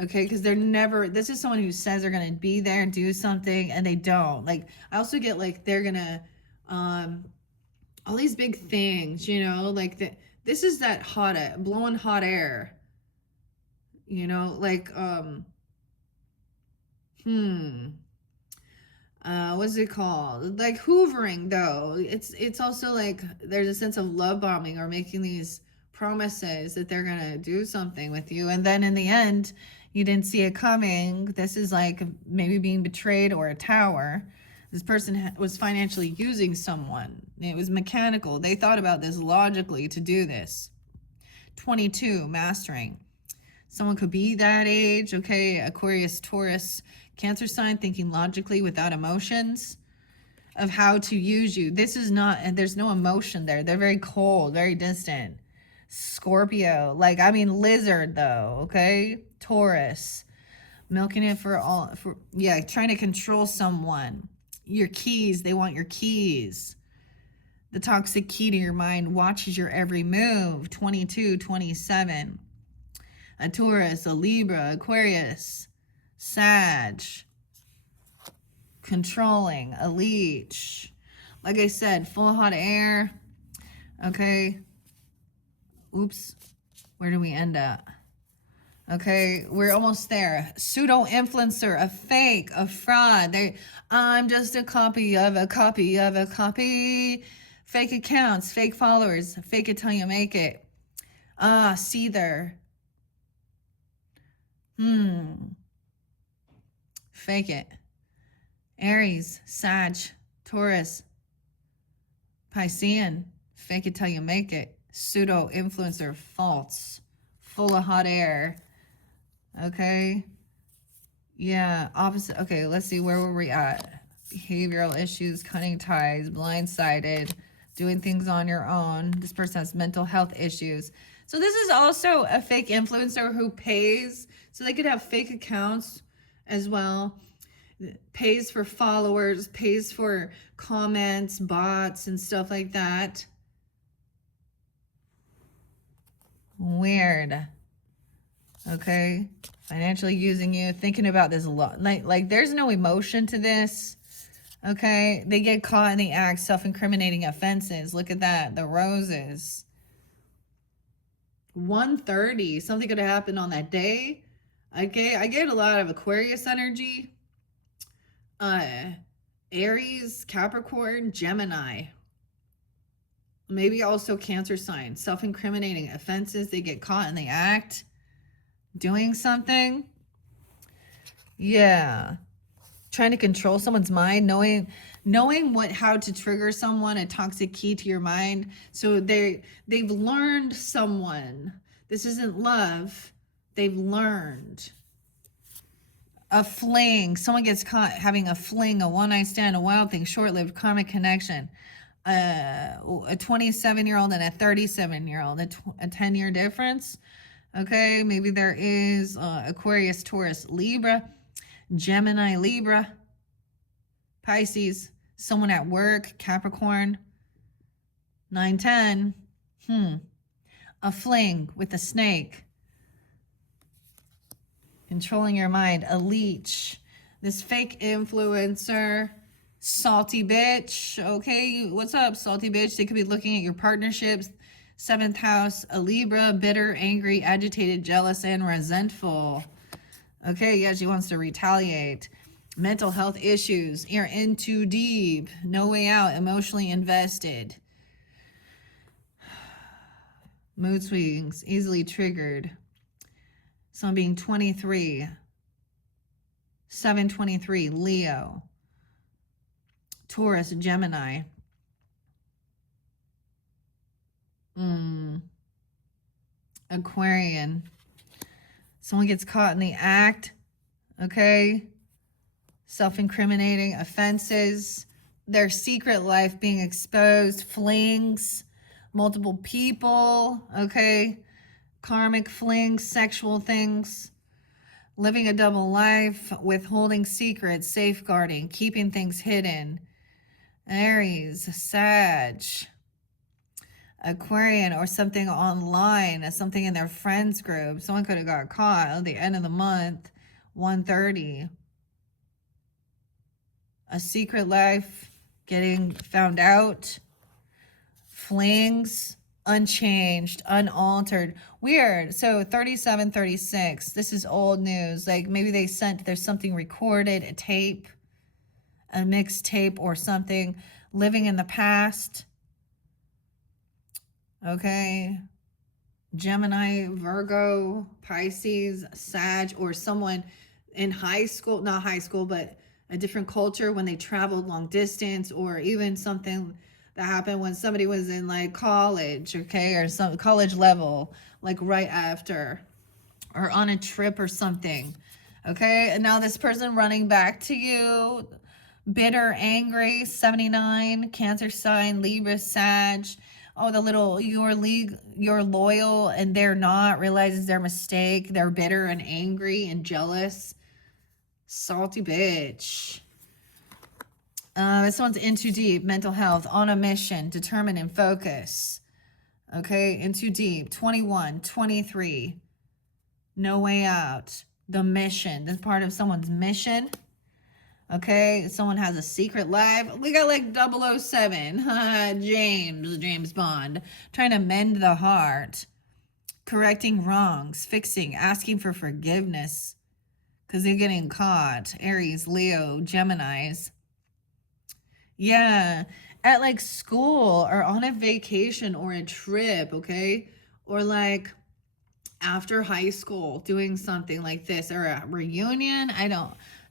Okay, because they're never, this is someone who says they're going to be there and do something, and they don't. Like, I also get, like, they're going to, all these big things, you know, like, this is that blowing hot air. You know, like, what's it called? Like hoovering, though. It's also like there's a sense of love bombing or making these promises that they're gonna do something with you, and then in the end, you didn't see it coming. This is like maybe being betrayed or a tower. This person was financially using someone. It was mechanical. They thought about this logically to do this. 22, mastering. Someone could be that age, okay? Aquarius, Taurus, Cancer sign, thinking logically without emotions of how to use you. This is not, and there's no emotion there. They're very cold, very distant. Scorpio, like, I mean, lizard though, okay? Taurus, milking it yeah, trying to control someone. Your keys, they want your keys. The toxic key to your mind watches your every move. 22, 27. A Taurus, a Libra, Aquarius, Sag, controlling, a leech. Like I said, full of hot air. Okay. Oops. Where do we end up? Okay, we're almost there. Pseudo-influencer, a fake, a fraud. I'm just a copy of a copy of a copy. Fake accounts, fake followers. Fake it till you make it. Seether. Fake it. Aries, Sag, Taurus, Piscean. Fake it till you make it. Pseudo-influencer, false. Full of hot air. Okay. Yeah, opposite. Okay, let's see. Where were we at? Behavioral issues, cutting ties, blindsided, doing things on your own. This person has mental health issues. So this is also a fake influencer who pays. So they could have fake accounts as well. Pays for followers, pays for comments, bots, and stuff like that. Weird. Okay. Financially using you, thinking about this a lot. Like there's no emotion to this. Okay. They get caught in the act, self-incriminating offenses. Look at that. The roses. 1:30. Something could have happened on that day. Okay. I get a lot of Aquarius energy. Aries, Capricorn, Gemini. Maybe also Cancer sign. Self-incriminating offenses. They get caught in the act. Doing something. Yeah. Trying to control someone's mind. Knowing how to trigger someone. A toxic key to your mind. So they've learned someone. This isn't love. They've learned. A fling. Someone gets caught having a fling, a one-night stand, a wild thing, short-lived karmic connection. A 27-year-old and a 37-year-old. A 10-year difference. Okay, maybe there is Aquarius, Taurus, Libra, Gemini, Libra, Pisces, someone at work, Capricorn, 9-10. A fling with a snake. Controlling your mind, a leech. This fake influencer, salty bitch. Okay, what's up, salty bitch? They could be looking at your partnerships. 7th house, a Libra, bitter, angry, agitated, jealous, and resentful. Okay, yeah, she wants to retaliate. Mental health issues. You're in too deep. No way out. Emotionally invested. Mood swings. Easily triggered. Someone being 23. 723, Leo. Taurus, Gemini. Aquarian. Someone gets caught in the act. Okay. Self-incriminating offenses. their secret life being exposed, flings, multiple people, okay? Karmic flings, sexual things, living a double life, withholding secrets, safeguarding, keeping things hidden. Aries, Sag, Aquarian, or something online, something in their friends group. Someone could have got caught at the end of the month, 1:30. A secret life getting found out. Flings, unchanged, unaltered. Weird. So 37, 36. This is old news. Like maybe they sent, there's something recorded, a tape, a mixtape or something. Living in the past. Okay. Gemini, Virgo, Pisces, Sag, or someone in high school, not high school, but a different culture when they traveled long distance, or even something that happened when somebody was in like college, okay, or some college level, like right after, or on a trip or something, okay? And now this person running back to you, bitter, angry, 79, Cancer sign, Libra, Sag. Oh, the little, you're loyal and they're not, realizes their mistake. They're bitter and angry and jealous. Salty bitch. This one's in too deep. Mental health, on a mission, determined and focus. Okay, in too deep. 21, 23. No way out. The mission. This is part of someone's mission. Okay, someone has a secret life. We got like 007. James Bond. Trying to mend the heart. Correcting wrongs. Fixing. Asking for forgiveness. Because they're getting caught. Aries, Leo, Geminis. Yeah, at like school or on a vacation or a trip, okay? Or like after high school doing something like this, or a reunion.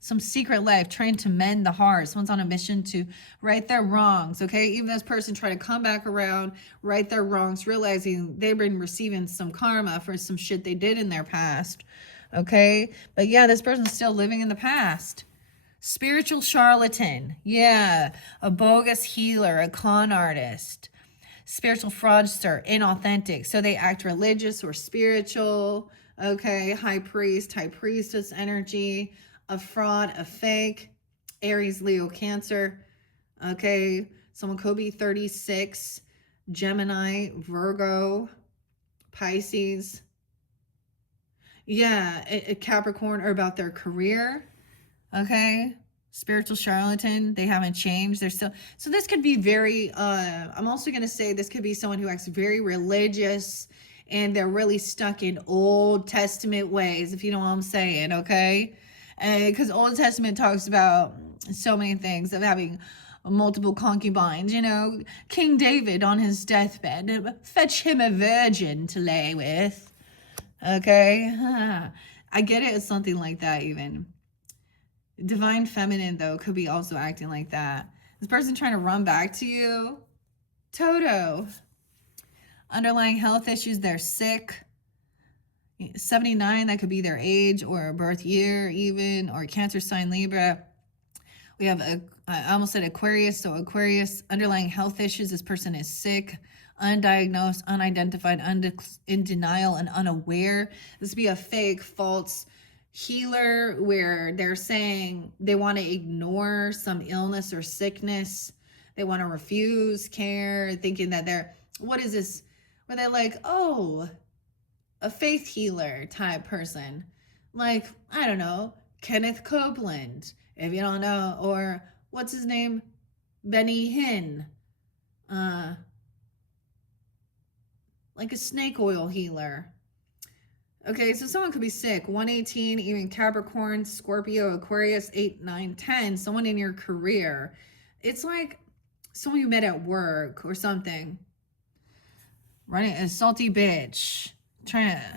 Some secret life trying to mend the heart. Someone's on a mission to right their wrongs, okay? Even this person try to come back around, right their wrongs, realizing they've been receiving some karma for some shit they did in their past, okay? But yeah, this person's still living in the past. Spiritual charlatan. Yeah, a bogus healer, a con artist. Spiritual fraudster, inauthentic. So they act religious or spiritual. Okay, high priest, high priestess energy. A fraud, a fake. Aries, Leo, Cancer. Okay, someone could be 36. Gemini, Virgo, Pisces. Yeah, a Capricorn, or about their career. Okay, spiritual charlatan. They haven't changed. They're still, so this could be very, I'm also going to say this could be someone who acts very religious and they're really stuck in Old Testament ways, if you know what I'm saying, okay? Because Old Testament talks about so many things of having multiple concubines, you know, King David on his deathbed, fetch him a virgin to lay with, okay? I get it, it's something like that even. Divine feminine, though, could be also acting like that. This person trying to run back to you. Toto. Underlying health issues, they're sick. 79, that could be their age or birth year even, or Cancer sign, Libra. We have, I almost said Aquarius, so Aquarius, underlying health issues, this person is sick, undiagnosed, unidentified, in denial, and unaware. This would be a fake, false healer where they're saying they want to ignore some illness or sickness. They want to refuse care, thinking that they're, what is this? Where they're like, oh, a faith healer type person. Like, I don't know, Kenneth Copeland, if you don't know, or what's his name? Benny Hinn. Like a snake oil healer. Okay, so someone could be sick. 118, even Capricorn, Scorpio, Aquarius, 8, 9, 10. Someone in your career. It's like someone you met at work or something. Running a salty bitch.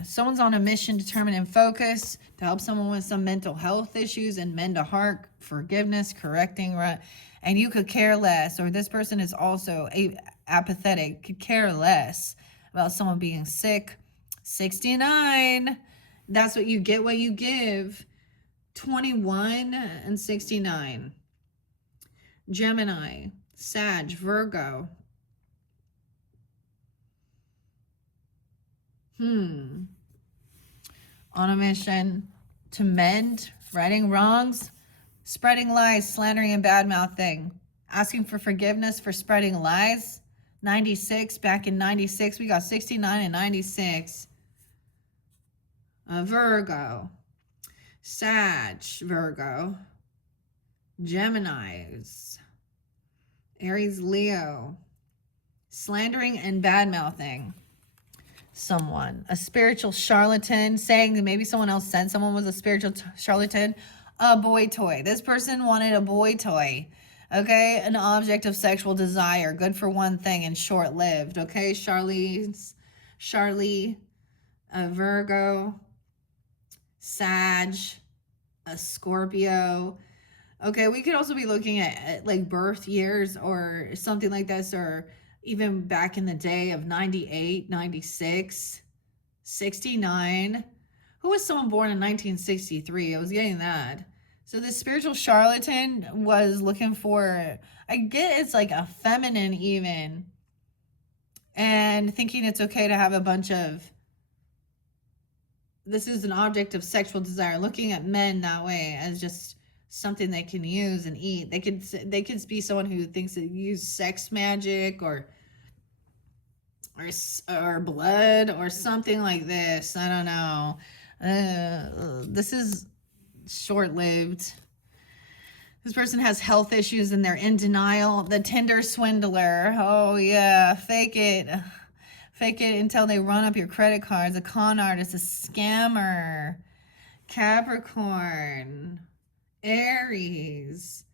Someone's on a mission, determined and focused to help someone with some mental health issues and mend a heart, forgiveness, correcting, right? And you could care less, or this person is also apathetic, could care less about someone being sick. 69, that's what you get, what you give. 21 and 69. Gemini, Sag, Virgo. On a mission to mend, righting wrongs, spreading lies, slandering and bad-mouthing, asking for forgiveness for spreading lies. 96, back in 96, we got 69 and 96. Virgo, Sag, Virgo, Geminis, Aries, Leo, slandering and bad-mouthing someone, a spiritual charlatan, saying that maybe someone else said someone was a spiritual charlatan. A boy toy. This person wanted a boy toy. Okay, an object of sexual desire, good for one thing and short-lived. Okay, Charlie, a Virgo, Sag, a Scorpio. Okay, we could also be looking at like birth years or something like this, or even back in the day of 98, 96, 69. Who was someone born in 1963? I was getting that. So this spiritual charlatan was looking for, I get it's like a feminine even, and thinking it's okay to have a bunch of, this is an object of sexual desire, looking at men that way as just something they can use and eat. They could be someone who thinks that use sex magic or blood or something like this. I don't know. This is short-lived. This person has health issues and they're in denial. The Tinder swindler. Oh yeah, fake it until they run up your credit cards. A con artist, a scammer. Capricorn, Aries,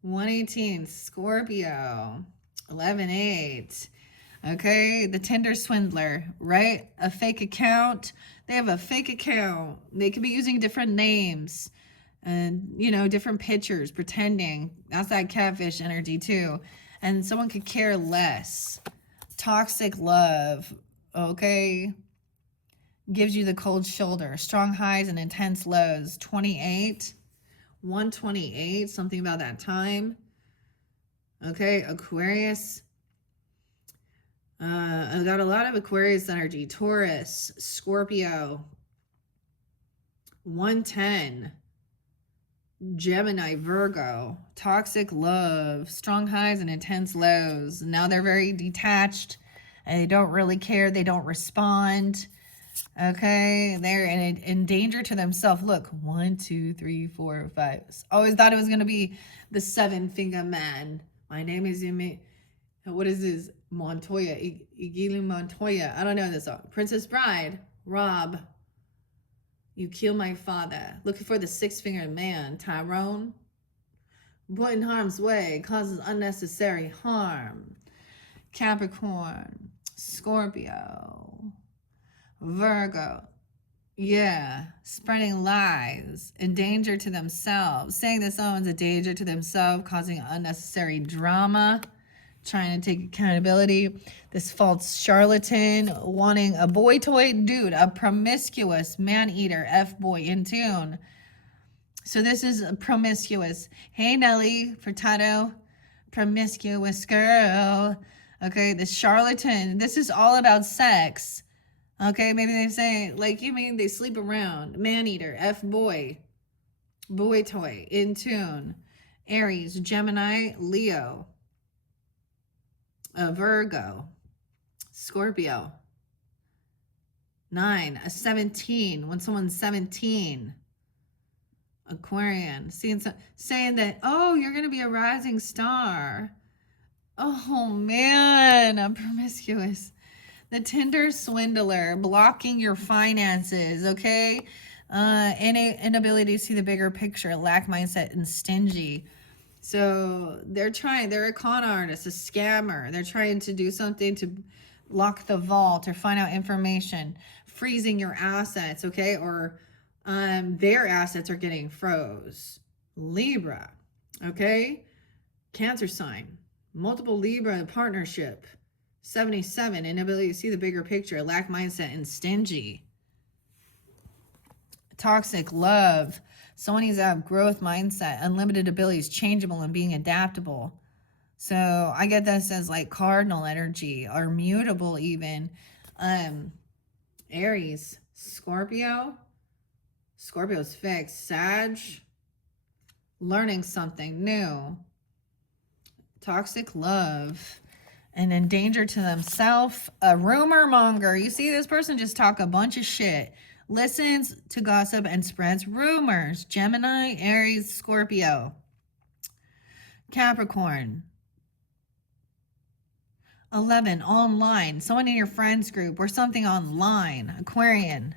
118, Scorpio, 11-8. Okay, the Tinder swindler, right? A fake account. They have a fake account. They could be using different names and, you know, different pictures, pretending. That's that catfish energy too. And someone could care less. Toxic love, okay? Gives you the cold shoulder. Strong highs and intense lows. 28, 128, something about that time. Okay, Aquarius. I got a lot of Aquarius energy. Taurus, Scorpio, 110. Gemini, Virgo, toxic love, strong highs and intense lows. Now they're very detached and they don't really care. They don't respond. Okay, they're in danger to themselves. Look, 1, 2, 3, 4, 5. Always thought it was going to be the 7-finger man. My name is what is this? Montoya, Igili Montoya. I don't know this song. Princess Bride, Rob. You kill my father. Looking for the 6-fingered man, Tyrone. Put in harm's way, causes unnecessary harm. Capricorn, Scorpio, Virgo. Yeah, spreading lies, in danger to themselves, saying that someone's a danger to themselves, causing unnecessary drama. Trying to take accountability. This false charlatan wanting a boy toy. Dude, a promiscuous man-eater, F-boy in tune. So this is a promiscuous. Hey, Nelly, Furtado. Promiscuous girl. Okay, this charlatan. This is all about sex. Okay, maybe they say, like, you mean they sleep around. Man-eater, F-boy. Boy toy, in tune. Aries, Gemini, Leo. Virgo, Scorpio, 9, a 17, when someone's 17, Aquarian, saying that, oh, you're going to be a rising star. Oh, man, I'm promiscuous. The Tinder swindler, blocking your finances, okay? Inability to see the bigger picture, lack mindset, and stingy. So they're a con artist, a scammer. They're trying to do something to lock the vault or find out information, freezing your assets, okay? Or their assets are getting froze. Libra, okay? Cancer sign, multiple Libra partnership. 77, inability to see the bigger picture, lack mindset, and stingy. Toxic love. Someone needs to have growth mindset, unlimited abilities, changeable, and being adaptable. So I get this as like cardinal energy or mutable even. Aries, Scorpio. Scorpio's fixed. Sag, learning something new. Toxic love. And in danger to themselves. A rumor monger. You see this person just talk a bunch of shit. Listens to gossip and spreads rumors. Gemini, Aries, Scorpio. Capricorn. 11, online. Someone in your friends group or something online. Aquarian.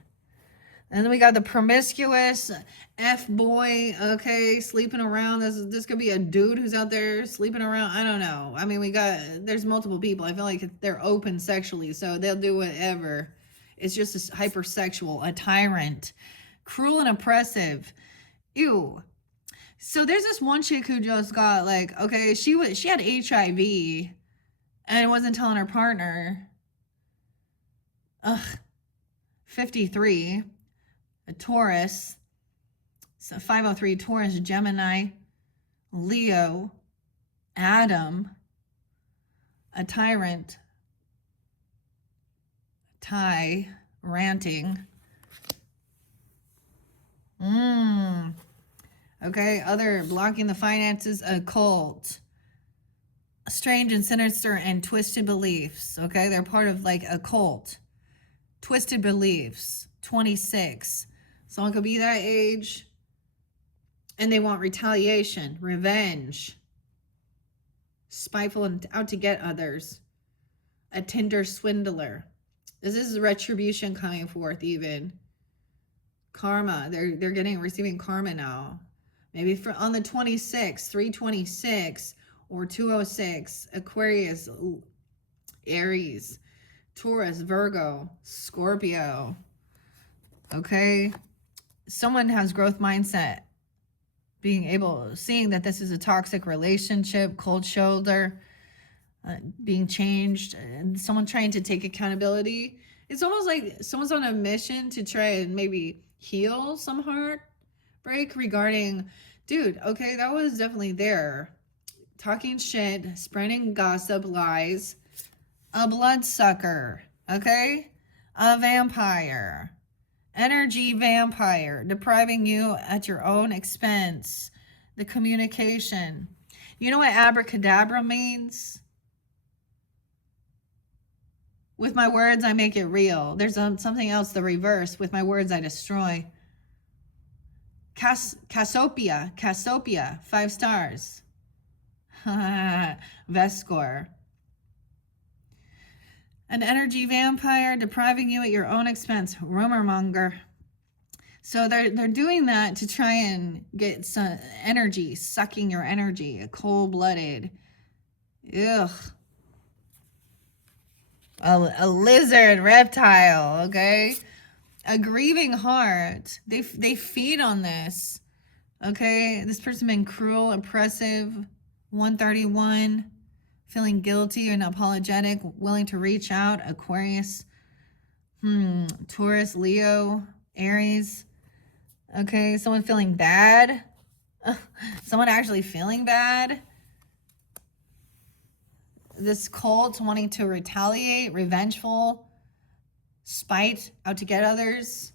And then we got the promiscuous F-boy, okay, sleeping around. This could be a dude who's out there sleeping around. I don't know. I mean, there's multiple people. I feel like they're open sexually, so they'll do whatever. It's just a hypersexual, a tyrant, cruel and oppressive. Ew. So there's this one chick who just got like, okay, she had HIV and wasn't telling her partner. Ugh. 53. A Taurus. So 503 Taurus, Gemini, Leo, Adam, a tyrant, Ty, ranting. Okay, other blocking the finances, occult. Strange and sinister and twisted beliefs. Okay, they're part of like a cult. Twisted beliefs. 26. Someone could be that age and they want retaliation, revenge, spiteful and out to get others. A Tinder swindler. This is retribution coming forth even. Karma. They're receiving karma now. Maybe on the 26th, 326 or 206, Aquarius, Aries, Taurus, Virgo, Scorpio. Okay. Someone has growth mindset. Seeing that this is a toxic relationship, cold shoulder, being changed, and someone trying to take accountability. It's almost like someone's on a mission to try and maybe heal some heartbreak regarding, dude, okay, that was definitely there. Talking shit, spreading gossip, lies, a bloodsucker, okay? A vampire. Energy vampire, depriving you at your own expense. The communication. You know what abracadabra means? With my words, I make it real. There's something else, the reverse. With my words, I destroy. Cassiopeia, 5 stars. Vescor. An energy vampire depriving you at your own expense. Rumor monger. So they're doing that to try and get some energy, sucking your energy. A cold-blooded. Ugh. A lizard, reptile, okay? A grieving heart. They feed on this. Okay? This person been cruel, oppressive. 131. Feeling guilty and apologetic, willing to reach out. Aquarius, Taurus, Leo, Aries. Okay, someone feeling bad. Someone actually feeling bad. This cult wanting to retaliate, revengeful, spite, out to get others.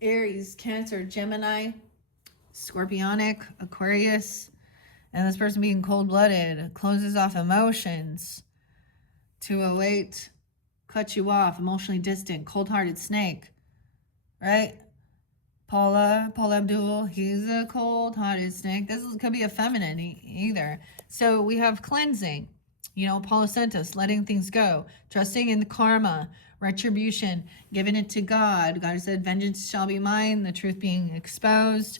Aries, Cancer, Gemini, Scorpionic, Aquarius. And this person being cold-blooded, closes off emotions. 208, cut you off, emotionally distant, cold-hearted snake. Right? Paul Abdul, he's a cold-hearted snake. This could be a feminine either. So we have cleansing. You know, Paulo Santos, letting things go. Trusting in the karma, retribution, giving it to God. God said, vengeance shall be mine, the truth being exposed.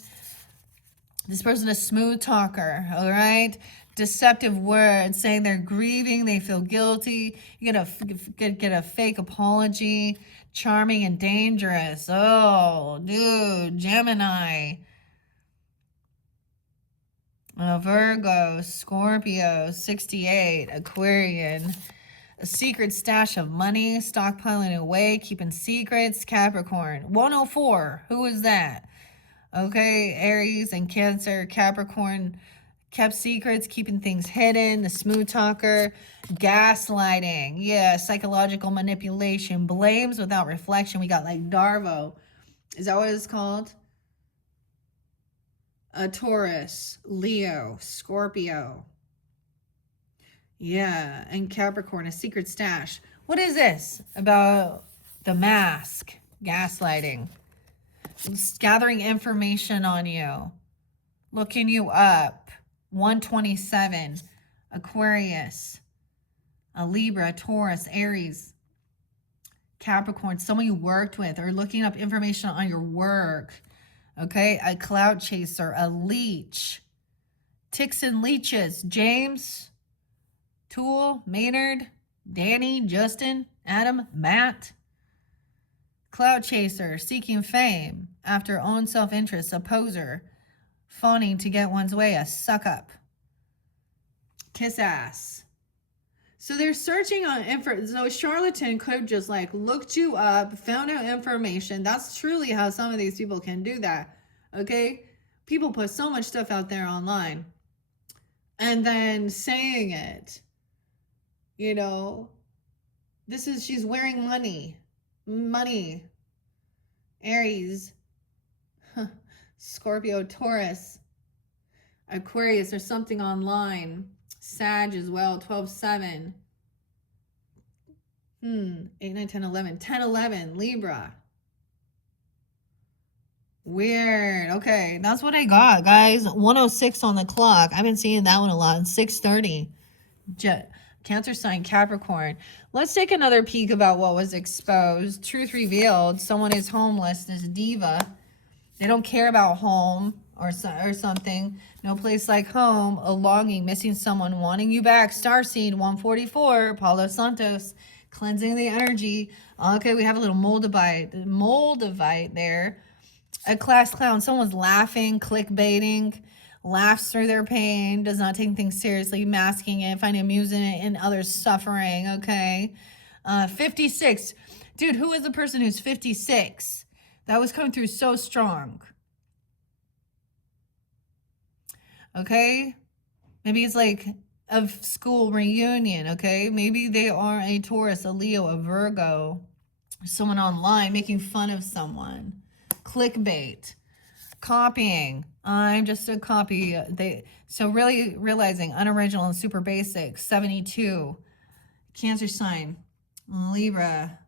This person is a smooth talker, all right? Deceptive words, saying they're grieving, they feel guilty. You get a fake apology. Charming and dangerous. Oh, dude, Gemini. Virgo, Scorpio, 68, Aquarian. A secret stash of money, stockpiling away, keeping secrets. Capricorn. 104. Who is that? Okay, Aries and Cancer. Capricorn kept secrets, keeping things hidden. The smooth talker. Gaslighting. Yeah, psychological manipulation. Blames without reflection. We got like Darvo. Is that what it's called? A Taurus, Leo, Scorpio. Yeah, and Capricorn, a secret stash. What is this about the mask? Gaslighting. It's gathering information on you. Looking you up. 127. Aquarius. A Libra, Taurus, Aries. Capricorn, someone you worked with or looking up information on your work. Okay, a cloud chaser, a leech. Ticks and leeches. James. Tool, Maynard, Danny, Justin, Adam, Matt. Cloud chaser, seeking fame after own self-interest, a poser, fawning to get one's way, a suck-up. Kiss ass. So they're searching on info. So a charlatan could have just like looked you up, found out information. That's truly how some of these people can do that. Okay? People put so much stuff out there online. And then saying it. You know, she's wearing money. Money. Aries. Scorpio, Taurus. Aquarius or something online. Sag as well, 12-7. 8, 9, 10, 11. 10, 11, Libra. Weird. Okay, that's what I got, guys. 106 on the clock. I've been seeing that one a lot. 6:30. Cancer sign, Capricorn. Let's take another peek about what was exposed. Truth revealed. Someone is homeless. This diva. They don't care about home or something. No place like home. A longing. Missing someone. Wanting you back. Starseed 144. Paulo Santos. Cleansing the energy. Okay, we have a little Moldavite there. A class clown. Someone's laughing. Clickbaiting. Laughs through their pain, does not take things seriously, masking it, finding amusement in others' suffering, okay? 56. Dude, who is the person who's 56? That was coming through so strong. Okay? Maybe it's like a school reunion, okay? Maybe they are a Taurus, a Leo, a Virgo, someone online making fun of someone. Clickbait. Copying. I'm just a copy. So really realizing unoriginal and super basic. 72. Cancer sign. Libra.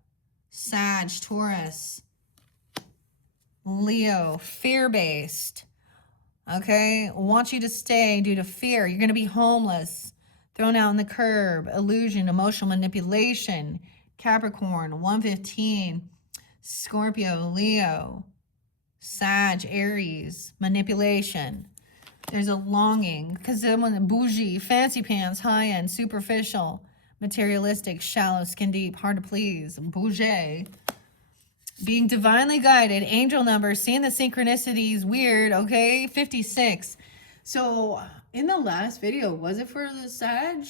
Sag. Taurus. Leo. Fear-based. Okay. Want you to stay due to fear. You're going to be homeless. Thrown out on the curb. Illusion. Emotional manipulation. Capricorn. 115. Scorpio. Leo. Sag, Aries, manipulation. There's a longing because someone bougie, fancy pants, high-end, superficial, materialistic, shallow, skin deep, hard to please, bougie. Being divinely guided, angel numbers, seeing the synchronicities, weird, okay? 56. So in the last video, was it for the Sag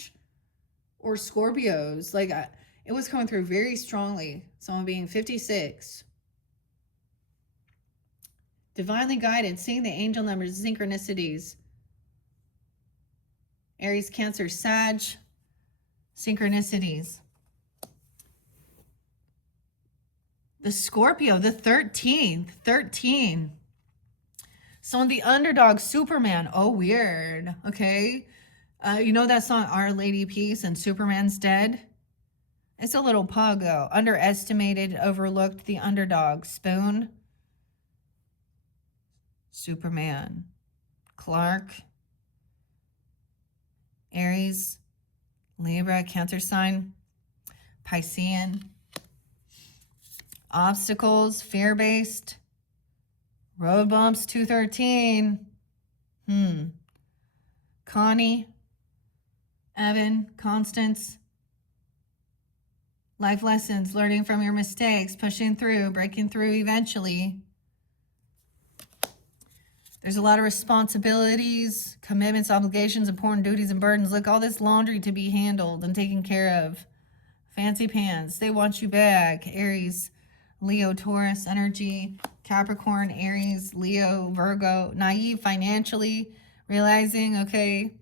or Scorpios? Like it was coming through very strongly. Someone being 56. Divinely guided, seeing the angel numbers, synchronicities. Aries, Cancer, Sag, synchronicities. The Scorpio, the 13th, 13. So the underdog, Superman. Oh, weird. Okay. You know that song, Our Lady Peace and Superman's Dead? It's a little pug, though. Underestimated, overlooked, the underdog. Spoon. Superman. Clark. Aries. Libra. Cancer sign. Piscean. Obstacles. Fear-based. Road bumps. 213. Connie. Evan. Constance. Life lessons. Learning from your mistakes. Pushing through. Breaking through eventually. There's a lot of responsibilities, commitments, obligations, important duties, and burdens. Look, all this laundry to be handled and taken care of. Fancy pants. They want you back. Aries, Leo, Taurus energy. Capricorn, Aries, Leo, Virgo. Naive financially. Realizing, okay,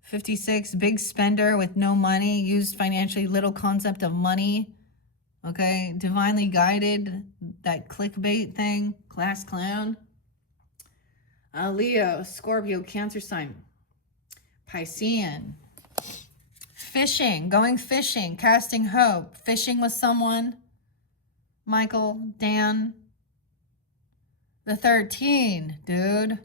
56, big spender with no money. Used financially, little concept of money. Okay, divinely guided. That clickbait thing. Class clown. Leo, Scorpio, Cancer sign. Piscean. Fishing, going fishing, casting hope, fishing with someone. Michael, Dan. The 13, dude.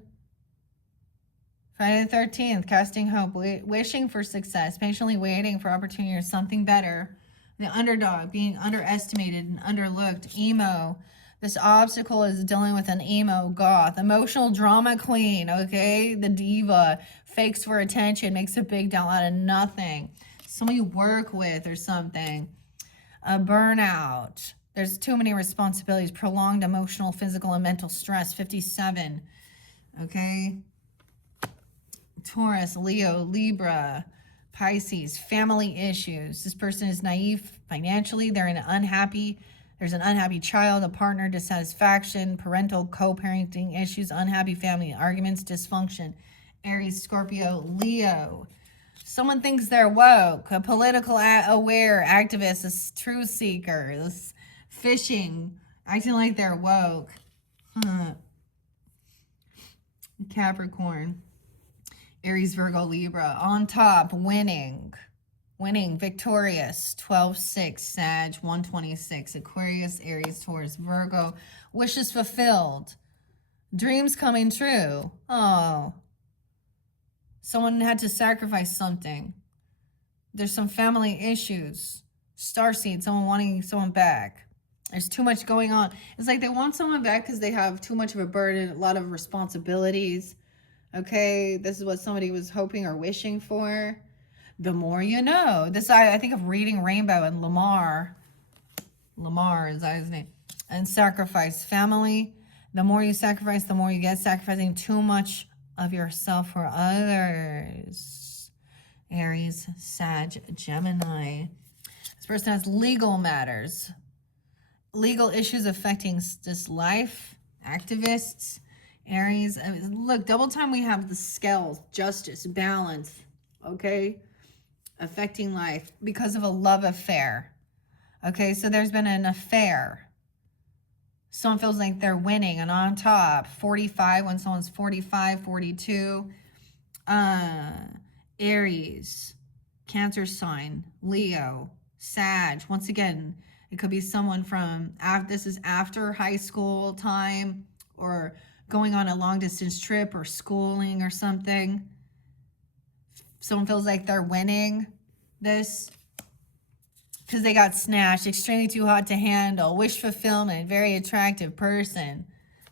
Friday the 13th, casting hope, wishing for success, patiently waiting for opportunity or something better. The underdog, being underestimated and underlooked. Emo. This obstacle is dealing with an emo goth. Emotional drama queen, okay? The diva. Fakes for attention, makes a big deal out of nothing. Someone you work with or something. A burnout. There's too many responsibilities. Prolonged emotional, physical, and mental stress. 57. Okay? Taurus, Leo, Libra, Pisces. Family issues. This person is naive financially. There's an unhappy child, a partner, dissatisfaction, parental co-parenting issues, unhappy family arguments, dysfunction. Aries, Scorpio, Leo. Someone thinks they're woke, a political aware activist, a truth seeker, this fishing, acting like they're woke. Capricorn, Aries, Virgo, Libra. On top, winning, victorious. 12-6, Sag, 126. Aquarius, Aries, Taurus, Virgo. Wishes fulfilled. Dreams coming true. Oh. Someone had to sacrifice something. There's some family issues. Starseed, someone wanting someone back. There's too much going on. It's like they want someone back because they have too much of a burden, a lot of responsibilities. Okay, this is what somebody was hoping or wishing for. The more you know. This, I think of Reading Rainbow and Lamar. Lamar is that his name. And sacrifice. Family. The more you sacrifice, the more you get. Sacrificing too much of yourself for others. Aries, Sag, Gemini. This person has legal matters. Legal issues affecting this life. Activists. Aries. Look, double time we have the scales. Justice, balance. Okay? Affecting life because of a love affair. Okay, so there's been an affair. Someone feels like they're winning and on top. 45 when someone's 45, 42. Aries, Cancer sign, Leo, Sag. Once again, it could be someone from, this is after high school time or going on a long distance trip or schooling or something. Someone feels like they're winning this because they got snatched. Extremely too hot to handle. Wish fulfillment. Very attractive person.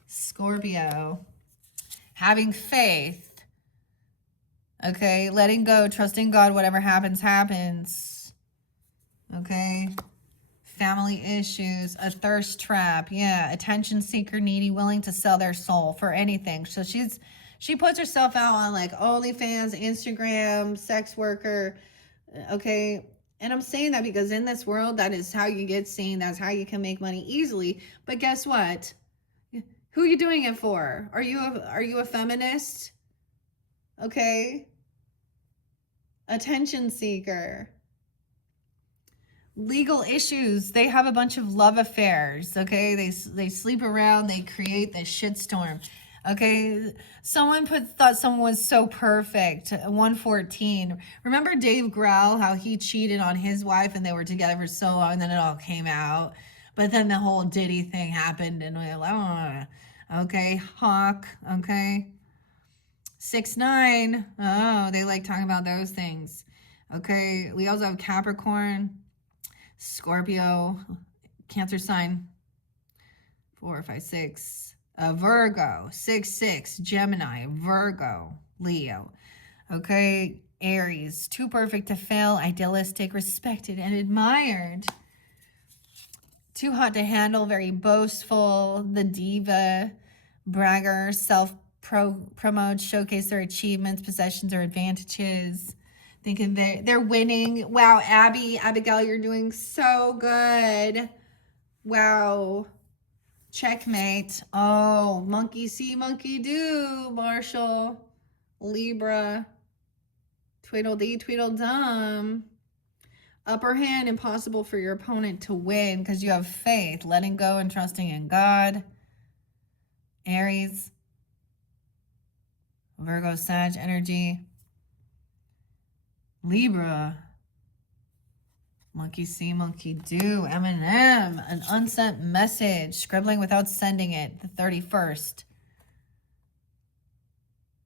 Scorpio. Having faith. Okay. Letting go. Trusting God. Whatever happens, happens. Okay. Family issues. A thirst trap. Yeah. Attention seeker, needy, willing to sell their soul for anything. So she puts herself out on like OnlyFans, Instagram, sex worker. Okay. And I'm saying that because in this world, that is how you get seen. That's how you can make money easily. But guess what? Who are you doing it for? Are you a feminist? Okay. Attention seeker. Legal issues. They have a bunch of love affairs. Okay. They sleep around. They create this shitstorm. Okay, someone thought someone was so perfect. 114. Remember Dave Grohl, how he cheated on his wife and they were together for so long, and then it all came out. But then the whole Diddy thing happened, and we're like, oh, okay, Hawk, okay. 6-9. Oh, they like talking about those things. Okay, we also have Capricorn, Scorpio, Cancer sign, 4, 5, 6. Virgo, 6-6, Gemini, Virgo, Leo. Okay, Aries, too perfect to fail, idealistic, respected, and admired. Too hot to handle, very boastful, the diva, bragger, self-promote, showcase their achievements, possessions, or advantages. Thinking they're winning. Wow, Abigail, you're doing so good. Wow. Checkmate. Oh, monkey see, monkey do, Marshall. Libra. Tweedledee, tweedledum. Upper hand, impossible for your opponent to win because you have faith, letting go and trusting in God. Aries. Virgo, Sag energy. Libra. Monkey see, monkey do. Eminem. An unsent message. Scribbling without sending it. The 31st.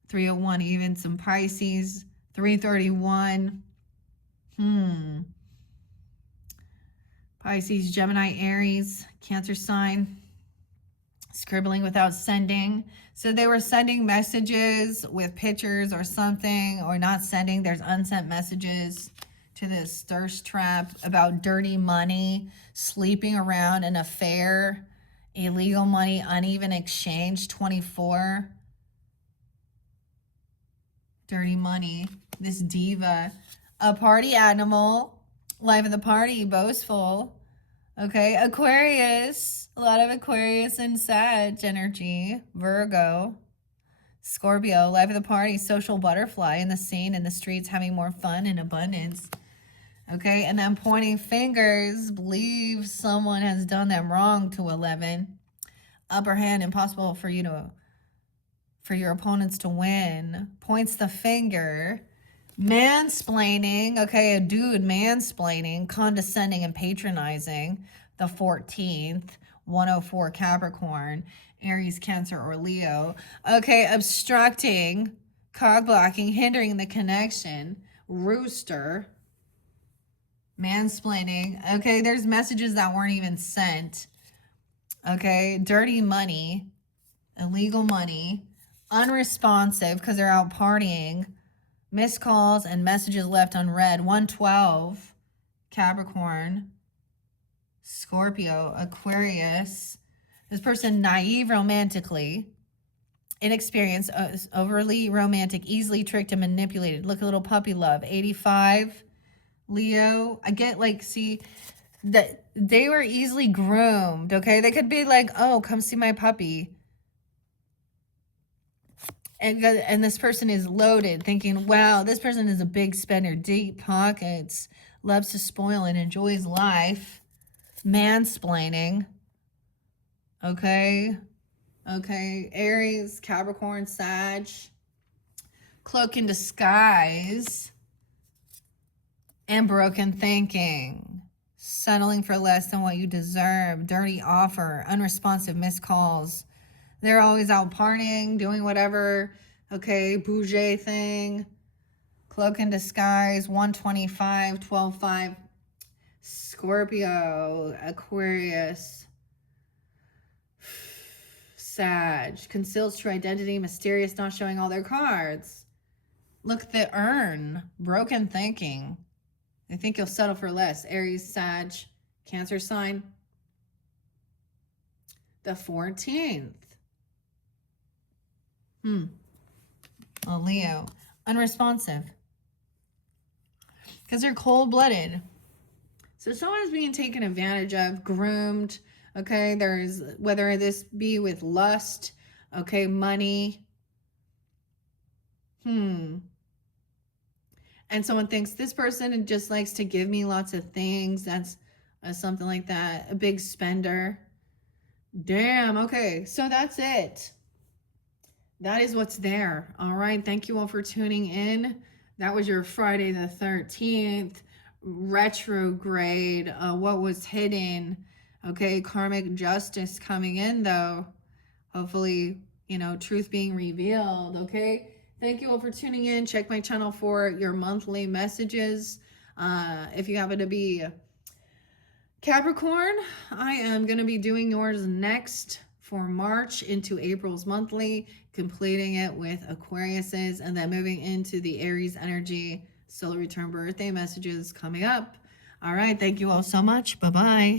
301. Even some Pisces. 331. Pisces, Gemini, Aries, Cancer sign. Scribbling without sending. So they were sending messages with pictures or something, or not sending. There's unsent messages to this thirst trap about dirty money, sleeping around, an affair, illegal money, uneven exchange, 24. Dirty money, this diva, a party animal, life of the party, boastful. Okay, Aquarius, a lot of Aquarius and Sag energy. Virgo, Scorpio, life of the party, social butterfly in the scene, in the streets, having more fun and abundance. Okay, and then pointing fingers, believe someone has done them wrong to 11. Upper hand, impossible for your opponents to win. Points the finger. Mansplaining, okay, a dude mansplaining, condescending and patronizing. The 14th, 104 Capricorn, Aries, Cancer, or Leo. Okay, obstructing, cog blocking, hindering the connection. Rooster. Mansplaining. Okay, there's messages that weren't even sent. Okay, dirty money, illegal money, unresponsive because they're out partying. Missed calls and messages left unread. 112, Capricorn, Scorpio, Aquarius. This person naive romantically, inexperienced, overly romantic, easily tricked and manipulated. Look, a little puppy love. 85, Leo. I get like, see, that they were easily groomed, okay? They could be like, oh, come see my puppy. And this person is loaded, thinking, wow, this person is a big spender, deep pockets, loves to spoil and enjoys life. Mansplaining. Okay. Okay. Aries, Capricorn, Sag. Cloak in disguise. And broken thinking. Settling for less than what you deserve. Dirty offer. Unresponsive missed calls. They're always out partying, doing whatever, okay, bougie thing. Cloak in disguise, 125, 12-5. Scorpio, Aquarius. Sag, conceals true identity, mysterious, not showing all their cards. Look, the urn, broken thinking. They think you'll settle for less. Aries, Sag, Cancer sign. The 14th. Oh, Leo. Unresponsive. Because they're cold-blooded. So someone is being taken advantage of, groomed. Okay, there's, whether this be with lust, okay, money. And someone thinks this person just likes to give me lots of things. That's something like that. A big spender. Damn, okay, so that's it. That is what's there. All right. Thank you all for tuning in. That was your Friday the 13th. Retrograde. What was hidden. Okay. Karmic justice coming in, though. Hopefully, truth being revealed. Okay. Thank you all for tuning in. Check my channel for your monthly messages. If you happen to be Capricorn, I am going to be doing yours next for March into April's monthly, completing it with Aquarius's, and then moving into the Aries energy solar return birthday messages coming up. All right. Thank you all so much. Bye-bye.